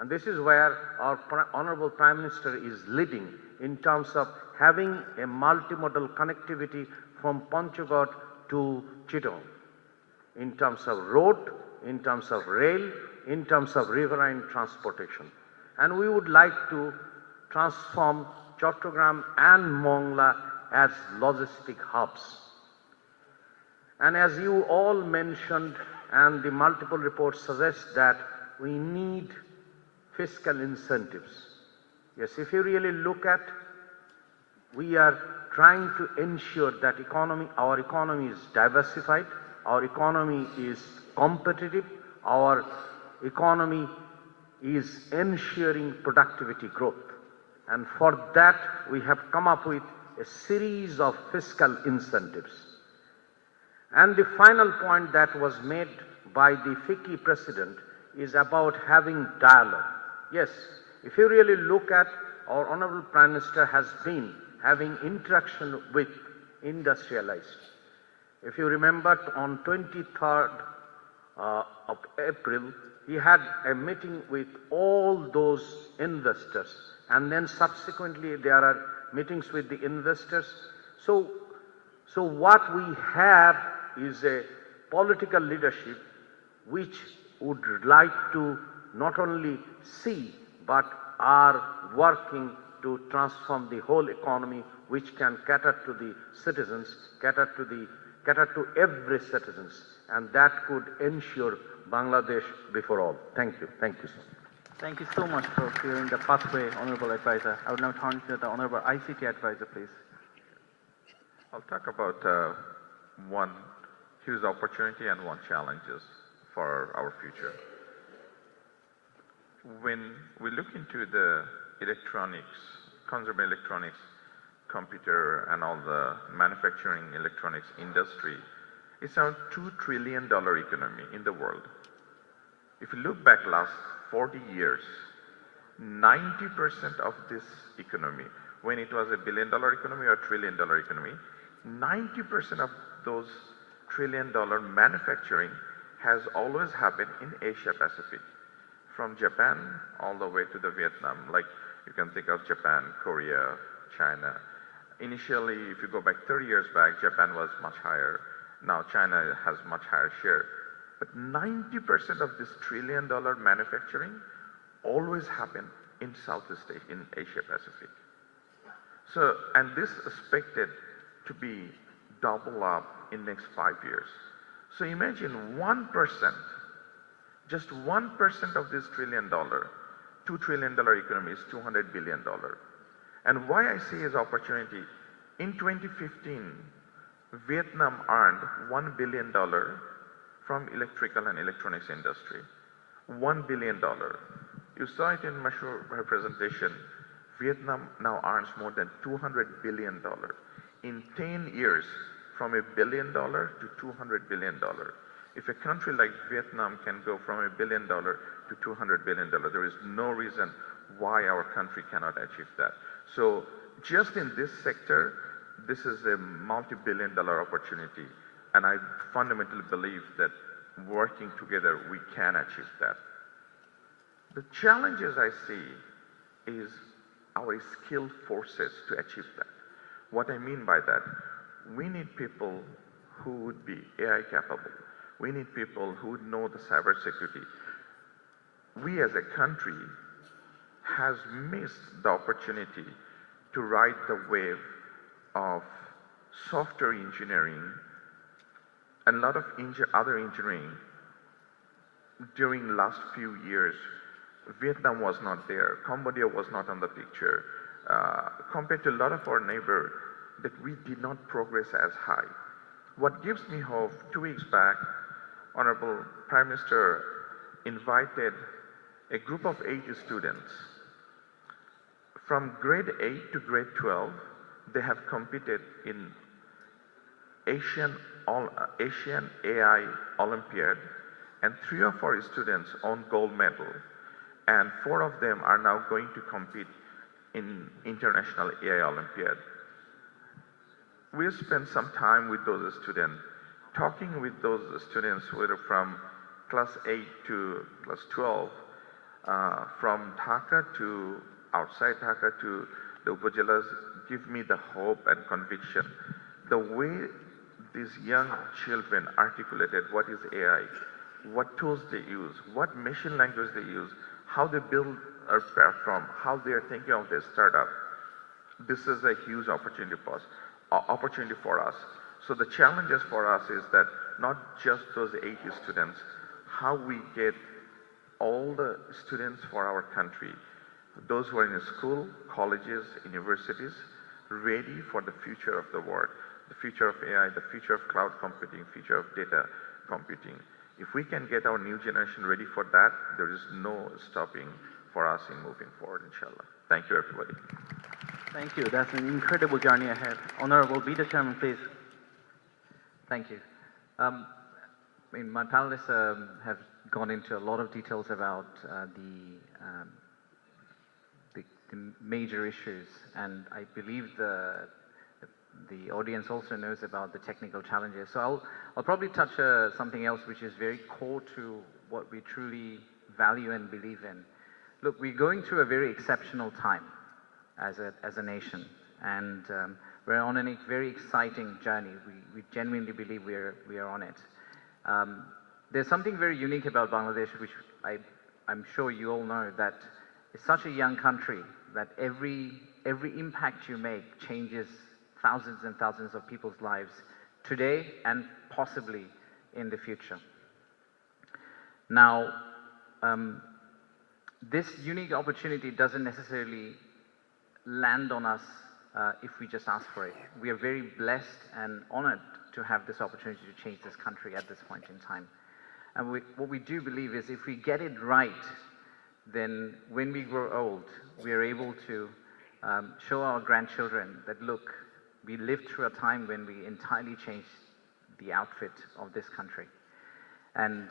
And this is where our Honorable Prime Minister is leading in terms of having a multimodal connectivity from Panchaghat to Chittagong, in terms of road, in terms of rail, in terms of riverine transportation. And we would like to transform Chattogram and Mongla as logistic hubs. And as you all mentioned, and the multiple reports suggest that we need fiscal incentives. Yes, if you really look at, we are trying to ensure that our economy is diversified, our economy is competitive, our economy is ensuring productivity growth. And for that, we have come up with a series of fiscal incentives. And the final point that was made by the FICCI president is about having dialogue. Yes, if you really look at our Honorable Prime Minister has been having interaction with industrialists. If you remember, on 23rd of April, he had a meeting with all those investors, and then subsequently there are meetings with the investors. So what we have is a political leadership which would like to not only see but are working to transform the whole economy, which can cater to the citizens, cater to every citizens, and that could ensure Bangladesh before all. Thank you. Thank you, sir. Thank you so much for clearing the pathway, Honorable Advisor. I would now turn to the Honorable ICT Advisor, please. I'll talk about one huge opportunity and one challenges for our future. When we look into the electronics, consumer electronics, computer and all the manufacturing electronics industry, it's a $2 trillion economy in the world. If you look back last 40 years, 90% of this economy, when it was a $1 billion economy or $1 trillion economy, 90% of those $1 trillion manufacturing has always happened in Asia Pacific, from Japan all the way to the Vietnam. Like you can think of Japan, Korea, China. Initially, if you go back 30 years back, Japan was much higher. Now China has much higher share. But 90% of this $1 trillion manufacturing always happened in Southeast Asia, in Asia Pacific. So, and this is expected to be double up in next 5 years. So imagine 1%, just 1% of this $1 trillion, $2 trillion economy is $200 billion. And why I see as opportunity, in 2015, Vietnam earned $1 billion from electrical and electronics industry. $1 billion. You saw it in Mashur presentation. Vietnam now earns more than $200 billion. In 10 years, from $1 billion to $200 billion. If a country like Vietnam can go from $1 billion to $200 billion, there is no reason why our country cannot achieve that. So just in this sector, this is a multi-billion-dollar opportunity, and I fundamentally believe that working together, we can achieve that. The challenges I see is our skilled forces to achieve that. What I mean by that, we need people who would be AI capable. We need people who would know the cybersecurity. We as a country has missed the opportunity to ride the wave of software engineering and a lot of other engineering. During last few years, Vietnam was not there. Cambodia was not on the picture. Compared to a lot of our neighbors, that we did not progress as high. What gives me hope, 2 weeks back, Honorable Prime Minister invited a group of 80 students. From grade 8 to grade 12, they have competed in Asian AI Olympiad, and 3 of our students won gold medal, and 4 of them are now going to compete in International AI Olympiad. We spent some time with those students, talking with those students who were from class 8 to class 12, from Dhaka to outside Dhaka to the Upajilas, give me the hope and conviction. The way these young children articulated what is AI, what tools they use, what machine language they use, how they build a platform, how they are thinking of their startup. This is a huge opportunity for us. So the challenges for us is that not just those 80 students, how we get all the students for our country, those who are in school, colleges, universities, ready for the future of the world, the future of AI, the future of cloud computing, future of data computing. If we can get our new generation ready for that, there is no stopping for us in moving forward, inshallah. Thank you, everybody. Thank you. That's an incredible journey ahead. Honorable Beta Chairman, please. Thank you. My panelists have gone into a lot of details about the major issues, and I believe the audience also knows about the technical challenges. So I'll probably touch something else which is very core to what we truly value and believe in. Look, we're going through a very exceptional time as a nation, and we're on a very exciting journey. We genuinely believe we are on it. There's something very unique about Bangladesh, which I'm sure you all know, that it's such a young country that every impact you make changes thousands and thousands of people's lives today and possibly in the future. Now, this unique opportunity doesn't necessarily land on us if we just ask for it. We are very blessed and honored to have this opportunity to change this country at this point in time. And what we do believe is if we get it right, then when we grow old, we are able to show our grandchildren that, look, we lived through a time when we entirely changed the outfit of this country. And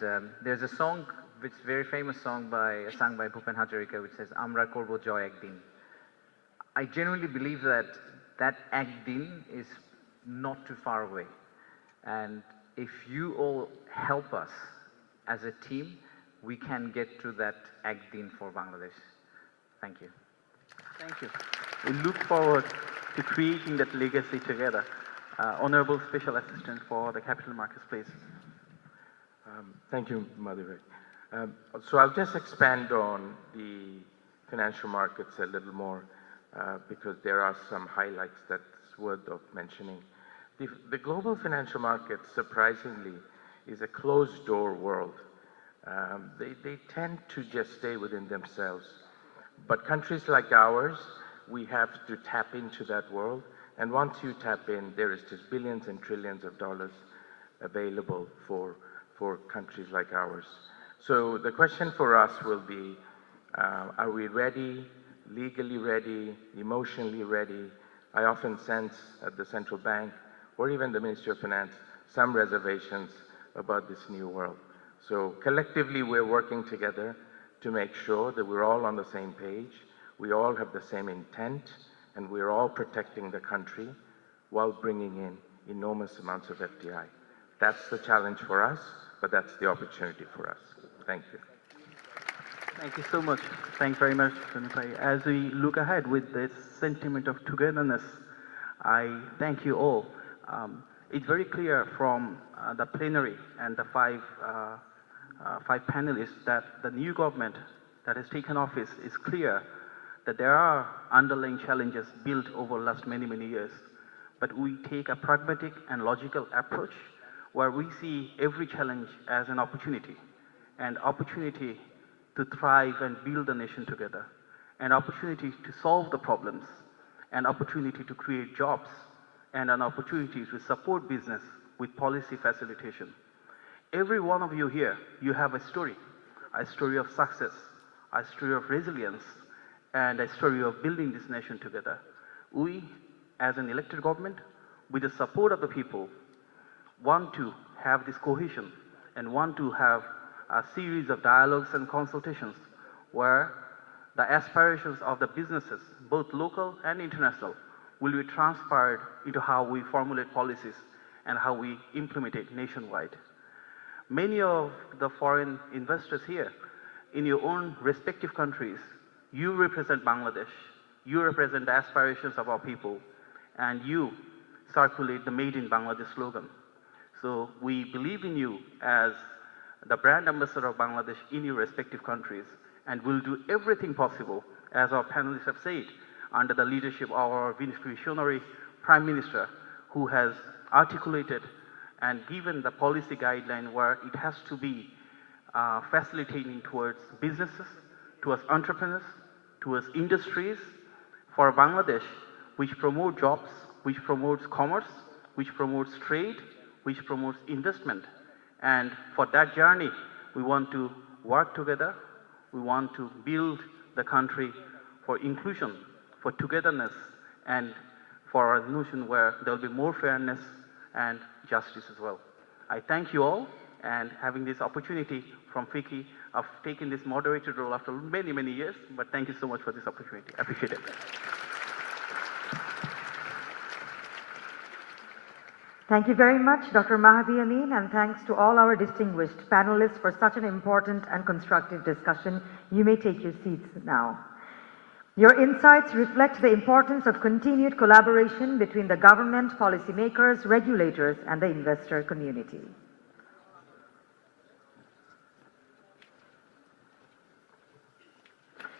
there's a song, which is a very famous song sung by Bhupen Hazarika, which says, Amra korbo joy ekdin. I genuinely believe that ekdin is not too far away. And if you all help us as a team, we can get to that ekdin for Bangladesh. Thank you. Thank you. We look forward to creating that legacy together. Honorable Special Assistant for the Capital Markets, please. Thank you, Madhuri. So I'll just expand on the financial markets a little more because there are some highlights that's worth of mentioning. The global financial market, surprisingly, is a closed-door world. They tend to just stay within themselves. But countries like ours, we have to tap into that world. And once you tap in, there is just billions and trillions of dollars available for countries like ours. So the question for us will be, are we ready, legally ready, emotionally ready? I often sense at the central bank, or even the Ministry of Finance, some reservations about this new world. So collectively, we're working together to make sure that we're all on the same page, we all have the same intent, and we're all protecting the country while bringing in enormous amounts of FDI. That's the challenge for us, but that's the opportunity for us. Thank you. Thank you so much. Thank you very much, Sunil. As we look ahead with this sentiment of togetherness, I thank you all. It's very clear from the plenary and the five panelists that the new government that has taken office is clear that there are underlying challenges built over the last many, many years. But we take a pragmatic and logical approach where we see every challenge as an opportunity to thrive and build the nation together, an opportunity to solve the problems, an opportunity to create jobs, and an opportunity to support business with policy facilitation. Every one of you here, you have a story of success, a story of resilience, and a story of building this nation together. We, as an elected government, with the support of the people, want to have this cohesion and want to have a series of dialogues and consultations where the aspirations of the businesses, both local and international, will be transferred into how we formulate policies and how we implement it nationwide. Many of the foreign investors here, in your own respective countries, you represent Bangladesh, you represent the aspirations of our people, and you circulate the Made in Bangladesh slogan. So we believe in you as the brand ambassador of Bangladesh in your respective countries, and will do everything possible, as our panelists have said, under the leadership of our visionary Prime Minister, who has articulated and given the policy guideline where it has to be facilitating towards businesses, towards entrepreneurs, towards industries for Bangladesh, which promote jobs, which promotes commerce, which promotes trade, which promotes investment. And for that journey, we want to work together. We want to build the country for inclusion, for togetherness, and for a notion where there will be more fairness and justice as well. I thank you all, and having this opportunity from Fiki of taking this moderator role after many, many years. But thank you so much for this opportunity. I appreciate it. Thank you very much, Dr. Mahdi Amin, and thanks to all our distinguished panelists for such an important and constructive discussion. You may take your seats now. Your insights reflect the importance of continued collaboration between the government, policymakers, regulators, and the investor community.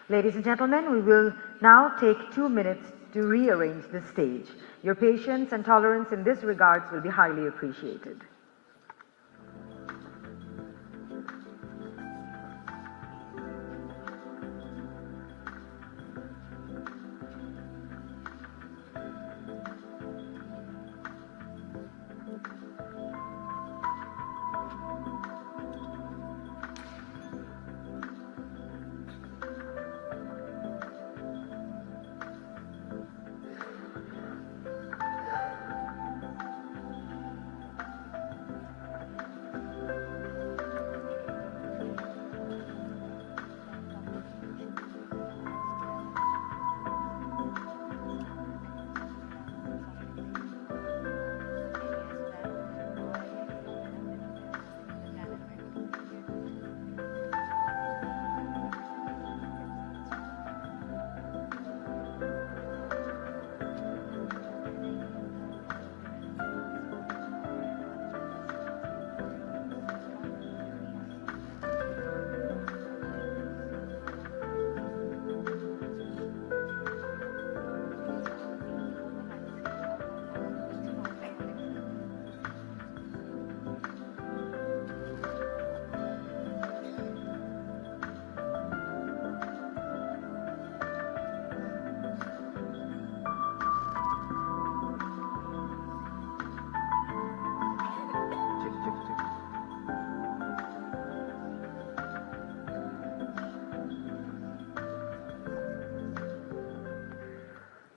Ladies and gentlemen, we will now take 2 minutes to rearrange the stage. Your patience and tolerance in this regards will be highly appreciated.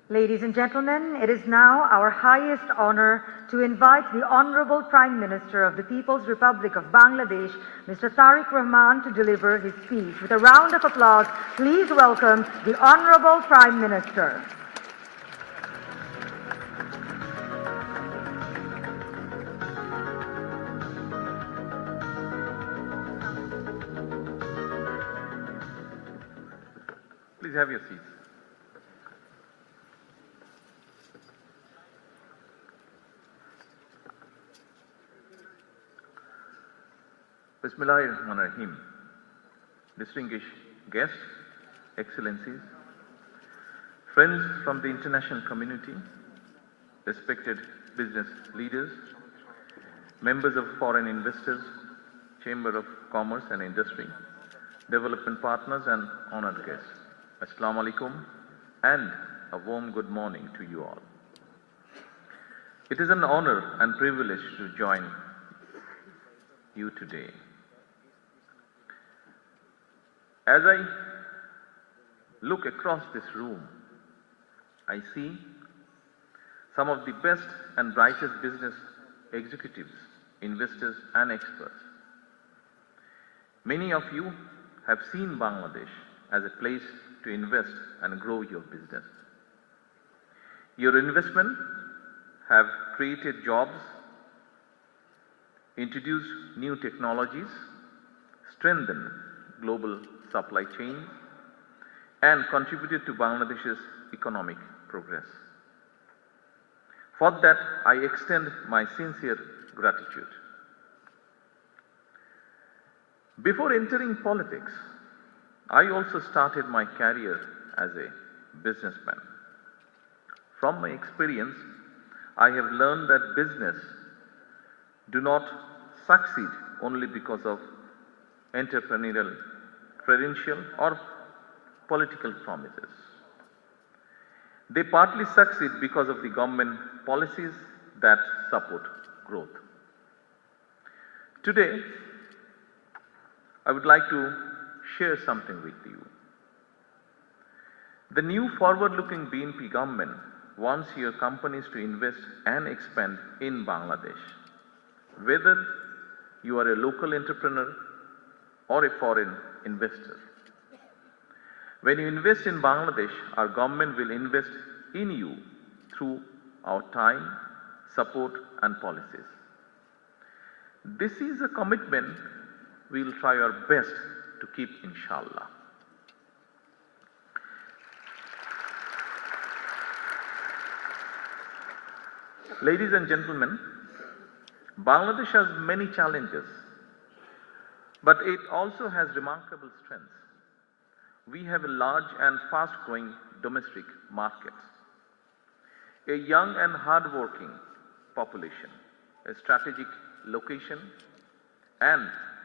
Ladies and gentlemen, it is now our highest honor to invite the Honorable Prime Minister of the People's Republic of Bangladesh, Mr. Tariq Rahman, to deliver his speech. With a round of applause, please welcome the Honorable Prime Minister. Please have your seats. Bismillahirrahmanirrahim. Distinguished guests, excellencies, friends from the international community, respected business leaders, members of foreign investors, Chamber of Commerce and Industry, development partners and honored guests. Assalamu alaikum and a warm good morning to you all. It is an honor and privilege to join you today. As I look across this room, I see some of the best and brightest business executives, investors and experts. Many of you have seen Bangladesh as a place to invest and grow your business. Your investment have created jobs, introduced new technologies, strengthened global supply chains, and contributed to Bangladesh's economic progress. For that, I extend my sincere gratitude. Before entering politics, I also started my career as a businessman. From my experience, I have learned that business do not succeed only because of entrepreneurial credential or political promises. They partly succeed because of the government policies that support growth. Today, I would like to share something with you. The new forward-looking BNP government wants your companies to invest and expand in Bangladesh. Whether you are a local entrepreneur or a foreign investor. When you invest in Bangladesh, our government will invest in you through our time, support and policies. This is a commitment we will try our best to keep, inshallah. Ladies and gentlemen, Bangladesh has many challenges, but it also has remarkable strengths. We have a large and fast-growing domestic market, a young and hard-working population, a strategic location, and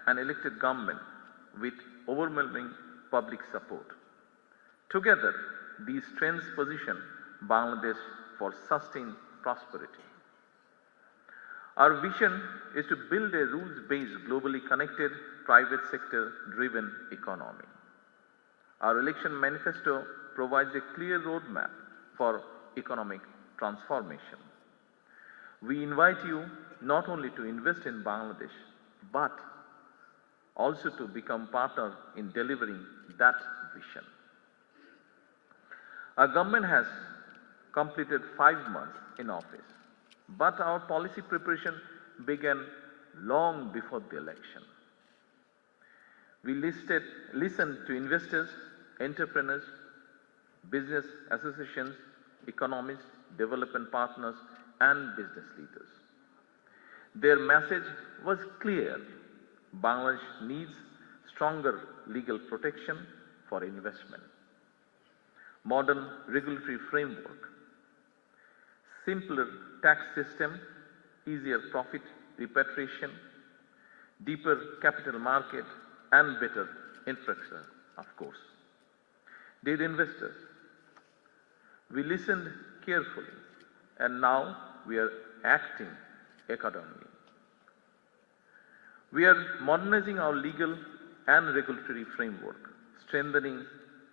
an elected government with overwhelming public support. Together, these strengths position Bangladesh for sustained prosperity. Our vision is to build a rules-based, globally connected, private sector-driven economy. Our election manifesto provides a clear roadmap for economic transformation. We invite you not only to invest in Bangladesh, but also to become partner in delivering that vision. Our government has completed 5 months in office, but our policy preparation began long before the election. We listened to investors, entrepreneurs, business associations, economists, development partners, and business leaders. Their message was clear. Bangladesh needs stronger legal protection for investment, modern regulatory framework, simpler tax system, easier profit repatriation, deeper capital market, and better infrastructure, of course. Dear investors, we listened carefully, and now we are acting accordingly. We are modernizing our legal and regulatory framework, strengthening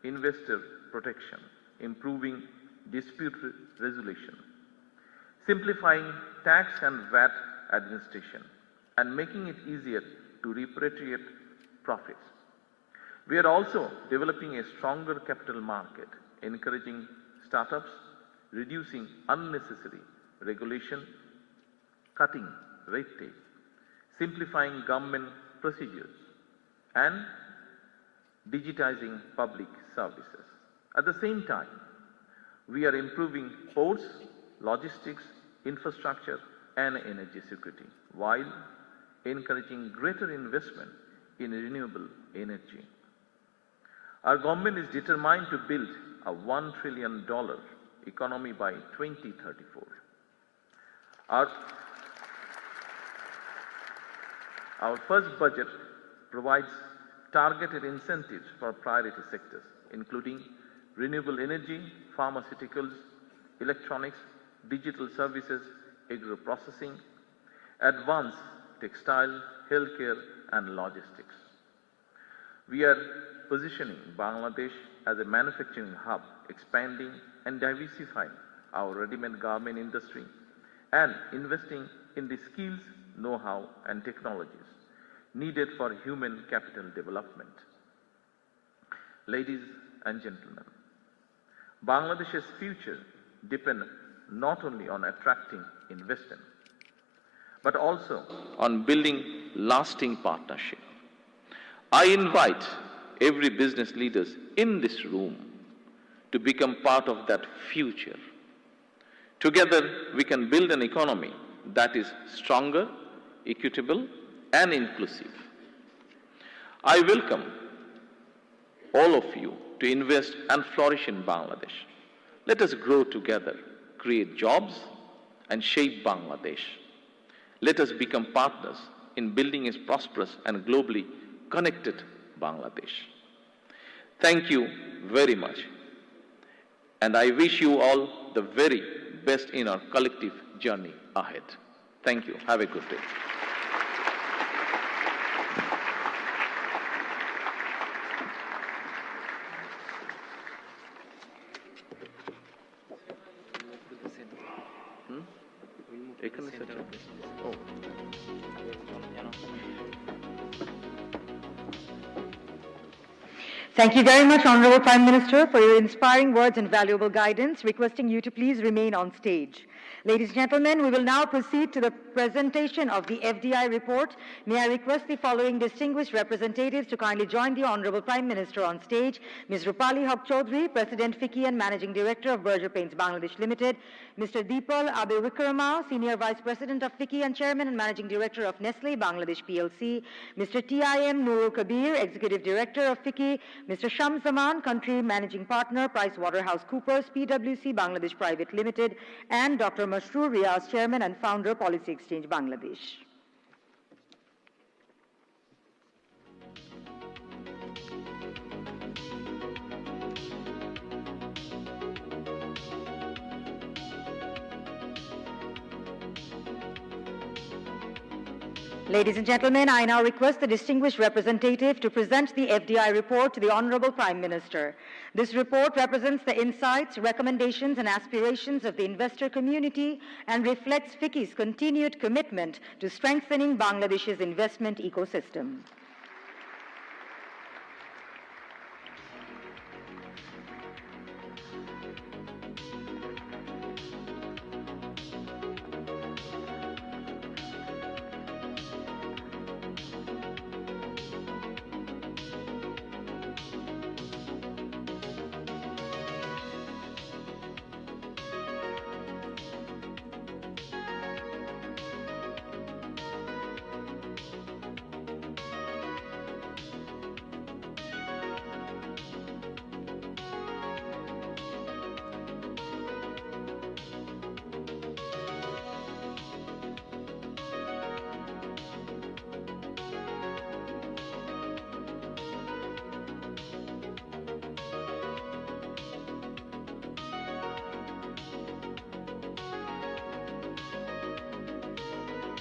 investor protection, improving dispute resolution, simplifying tax and VAT administration, and making it easier to repatriate profits. We are also developing a stronger capital market, encouraging startups, reducing unnecessary regulation, cutting red tape, simplifying government procedures, and digitizing public services. At the same time, we are improving ports, logistics, infrastructure, and energy security, while encouraging greater investment in renewable energy. Our government is determined to build a $1 trillion economy by 2034. Our first budget provides targeted incentives for priority sectors, including renewable energy, pharmaceuticals, electronics, digital services, agro-processing, advanced textile, healthcare, and logistics. We are positioning Bangladesh as a manufacturing hub, expanding and diversifying our ready-made garment industry, and investing in the skills, know-how, and technologies needed for human capital development. Ladies and gentlemen, Bangladesh's future depends not only on attracting investment, but also on building lasting partnership. I invite every business leaders in this room to become part of that future. Together, we can build an economy that is stronger, equitable, and inclusive. I welcome all of you to invest and flourish in Bangladesh. Let us grow together, create jobs, and shape Bangladesh. Let us become partners in building a prosperous and globally connected Bangladesh. Thank you very much, and I wish you all the very best in our collective journey ahead. Thank you. Have a good day. এখানে সেটা Thank you very much, Honorable Prime Minister, for your inspiring words and valuable guidance, requesting you to please remain on stage. Ladies and gentlemen, we will now proceed to the presentation of the FDI report. May I request the following distinguished representatives to kindly join the Honorable Prime Minister on stage. Ms. Rupali Haq Chaudhary, President FICCI and Managing Director of Berger Paints Bangladesh Limited. Mr. Deepal Abe Wickrama, Senior Vice President of FICCI and Chairman and Managing Director of Nestle Bangladesh PLC. Mr. T.I.M. Nurul Kabir, Executive Director of FICCI. Mr. Shams Zaman, Country Managing Partner, PricewaterhouseCoopers, PwC Bangladesh Private Limited, and Dr. Masroor Riaz, Chairman and Founder, Policy Exchange Bangladesh. Ladies and gentlemen, I now request the distinguished representative to present the FDI report to the Honorable Prime Minister. This report represents the insights, recommendations, and aspirations of the investor community and reflects FICCI's continued commitment to strengthening Bangladesh's investment ecosystem.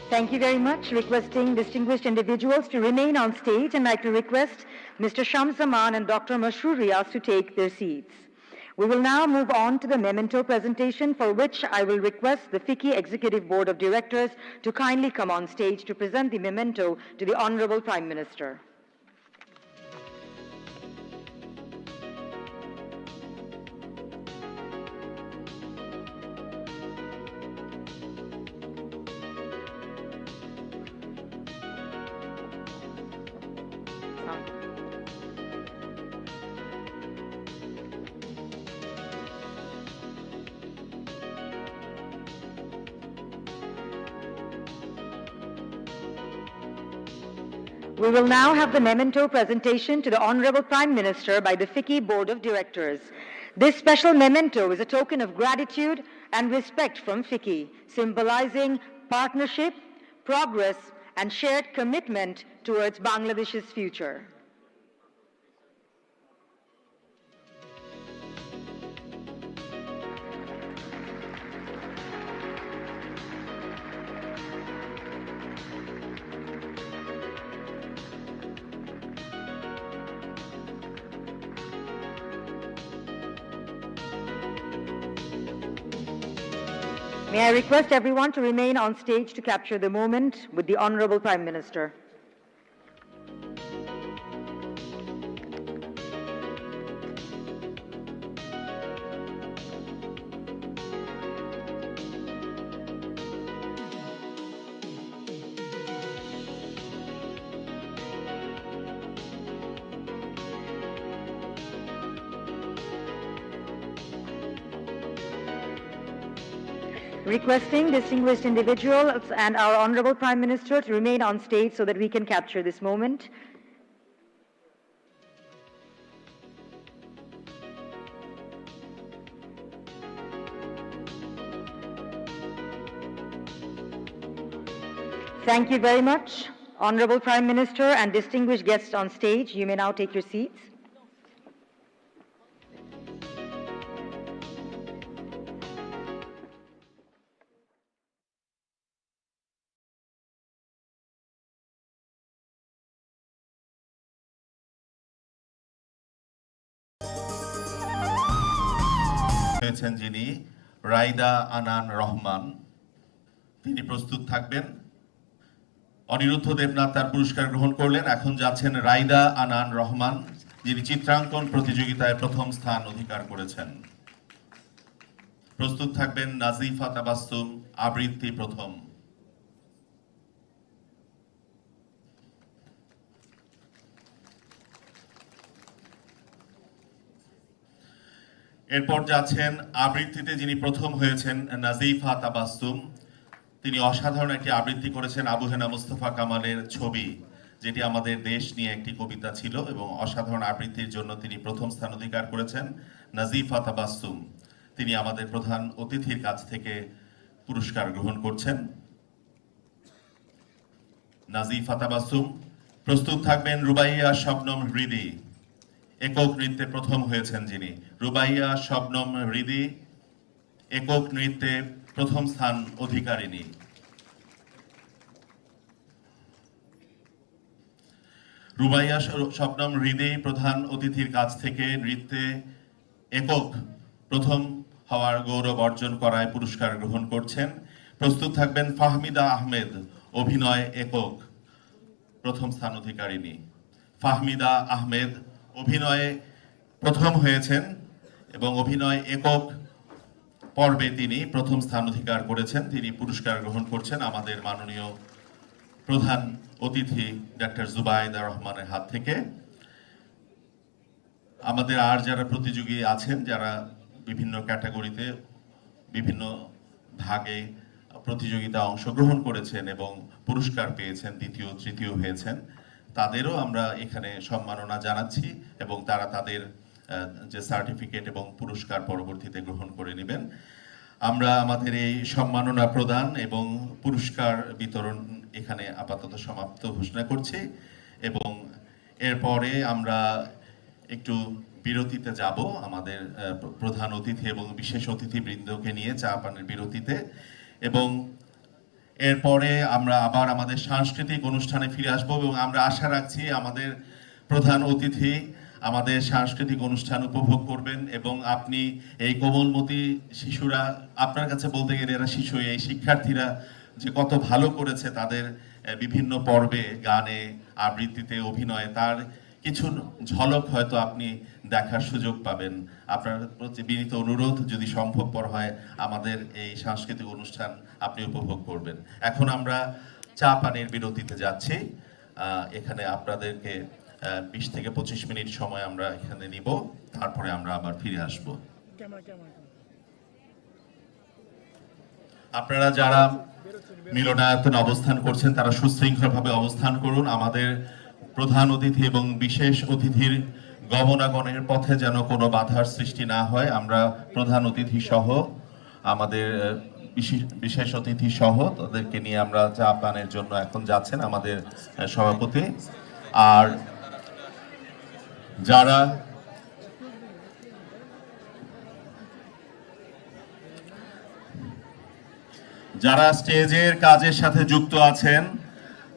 Thank you very much. Requesting distinguished individuals to remain on stage, and I'd like to request Mr. Shams Zaman and Dr. Masroor Riaz to take their seats. We will now move on to the memento presentation, for which I will request the FICCI Executive Board of Directors to kindly come on stage to present the memento to the Honorable Prime Minister. We will now have the memento presentation to the Honorable Prime Minister by the FICCI Board of Directors. This special memento is a token of gratitude and respect from FICCI, symbolizing partnership, progress, and shared commitment towards Bangladesh's future. May I request everyone to remain on stage to capture the moment with the Honorable Prime Minister. Requesting distinguished individuals and our Honorable Prime Minister to remain on stage so that we can capture this moment. Thank you very much. Honorable Prime Minister and distinguished guests on stage, you may now take your seats. যিনি রাইদা আনান রহমান তিনি প্রস্তুত থাকবেন অনিরুদ্ধ দেবনাথ তার পুরস্কার গ্রহণ করলেন এখন যাচ্ছেন রাইদা আনান রহমান যিনি চিত্রাঙ্কন প্রতিযোগিতায় প্রথম স্থান অধিকার করেছেন। প্রস্তুত থাকবেন নাজিফা তাবাসসুম, আবৃত্তি প্রথম। এরপর যাচ্ছেন আবৃত্তিতে যিনি প্রথম হয়েছেন নাজিফা তাবাসসুম। তিনি অসাধারণ একটি আবৃত্তি করেছেন আবু হেনা মুস্তফা কামালের ছবি, যেটি আমাদের দেশ নিয়ে একটি কবিতা ছিল, এবং অসাধারণ আবৃত্তির জন্য তিনি প্রথম স্থান অধিকার করেছেন। নাজিফা তাবাসসুম তিনি আমাদের প্রধান অতিথির কাছ থেকে পুরস্কার গ্রহণ করছেন। নাজিফা তাবাসসুম। প্রস্তুত থাকবেন রুবাইয়া শবনম হৃদি, একক নৃত্যে প্রথম হয়েছেন যিনি। রুবাইয়া শবনম হৃদি একক নৃত্যে প্রথম স্থান অধিকারিণী। রুবাইয়া শবনম হৃদি প্রধান অতিথির কাছ থেকে নৃত্যে একক প্রথম হওয়ার গৌরব অর্জন করায় পুরস্কার গ্রহণ করছেন। প্রস্তুত থাকবেন ফাহমিদা আহমেদ, অভিনয় একক প্রথম স্থান অধিকারিণী। ফাহমিদা আহমেদ অভিনয়ে প্রথম হয়েছেন এবং অভিনয় একক পর্বে তিনি প্রথম স্থান অধিকার করেছেন। তিনি পুরস্কার গ্রহণ করছেন আমাদের মাননীয় প্রধান অতিথি ডক্টর জুবাইদা রহমানের হাত থেকে। আমাদের আর যারা প্রতিযোগী আছেন, যারা বিভিন্ন ক্যাটাগরিতে বিভিন্ন ভাগে প্রতিযোগিতা অংশগ্রহণ করেছেন এবং পুরস্কার পেয়েছেন, দ্বিতীয় তৃতীয় হয়েছেন, তাদেরও আমরা এখানে সম্মাননা জানাচ্ছি এবং তারা তাদের যে সার্টিফিকেট এবং পুরস্কার পরবর্তীতে গ্রহণ করে নেবেন। আমরা আমাদের এই সম্মাননা প্রদান এবং পুরস্কার বিতরণ এখানে আপাতত সমাপ্ত ঘোষণা করছি এবং এরপরে আমরা একটু বিরতিতে যাব আমাদের প্রধান অতিথি এবং বিশেষ অতিথিবৃন্দকে নিয়ে চা পানের বিরতিতে, এবং এরপরে আমরা আবার আমাদের সাংস্কৃতিক অনুষ্ঠানে ফিরে আসবো এবং আমরা আশা রাখছি আমাদের প্রধান অতিথি আমাদের সাংস্কৃতিক অনুষ্ঠান উপভোগ করবেন এবং আপনি এই কোমলমতি শিশুরা, আপনার কাছে বলতে গেলে এরা শিশু, এই শিক্ষার্থীরা যে কত ভালো করেছে তাদের বিভিন্ন পর্বে, গানে, আবৃত্তিতে, অভিনয়ে, তার কিছু ঝলক হয়তো আপনি দেখার সুযোগ পাবেন। আপনার প্রতি বিনীত অনুরোধ, যদি সম্ভবপর হয় আমাদের এই সাংস্কৃতিক অনুষ্ঠান আপনি উপভোগ করবেন। এখন আমরা চা পানির বিরতিতে যাচ্ছি। এখানে আপনাদেরকে 20 থেকে 25 মিনিট সময় আমরা এখানে নিব, তারপরে আমরা আবার ফিরে আসব। আপনারা যারা মিলনায়তনে অবস্থান করছেন তারা সুশৃঙ্খলভাবে অবস্থান করুন। আমাদের প্রধান অতিথি এবং বিশেষ অতিথির গমনাগমনের পথে যেন কোনো বাধার সৃষ্টি না হয়। আমরা প্রধান অতিথি সহ আমাদের বিশেষ অতিথি সহ তাদেরকে নিয়ে আমরা চা পানের জন্য এখন যাচ্ছেন আমাদের সভাপতি। আর যারা স্টেজের কাজের সাথে যুক্ত আছেন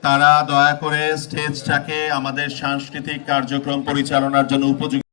তারা দয়া করে স্টেজটাকে আমাদের সাংস্কৃতিক কার্যক্রম পরিচালনার জন্য উপযোগী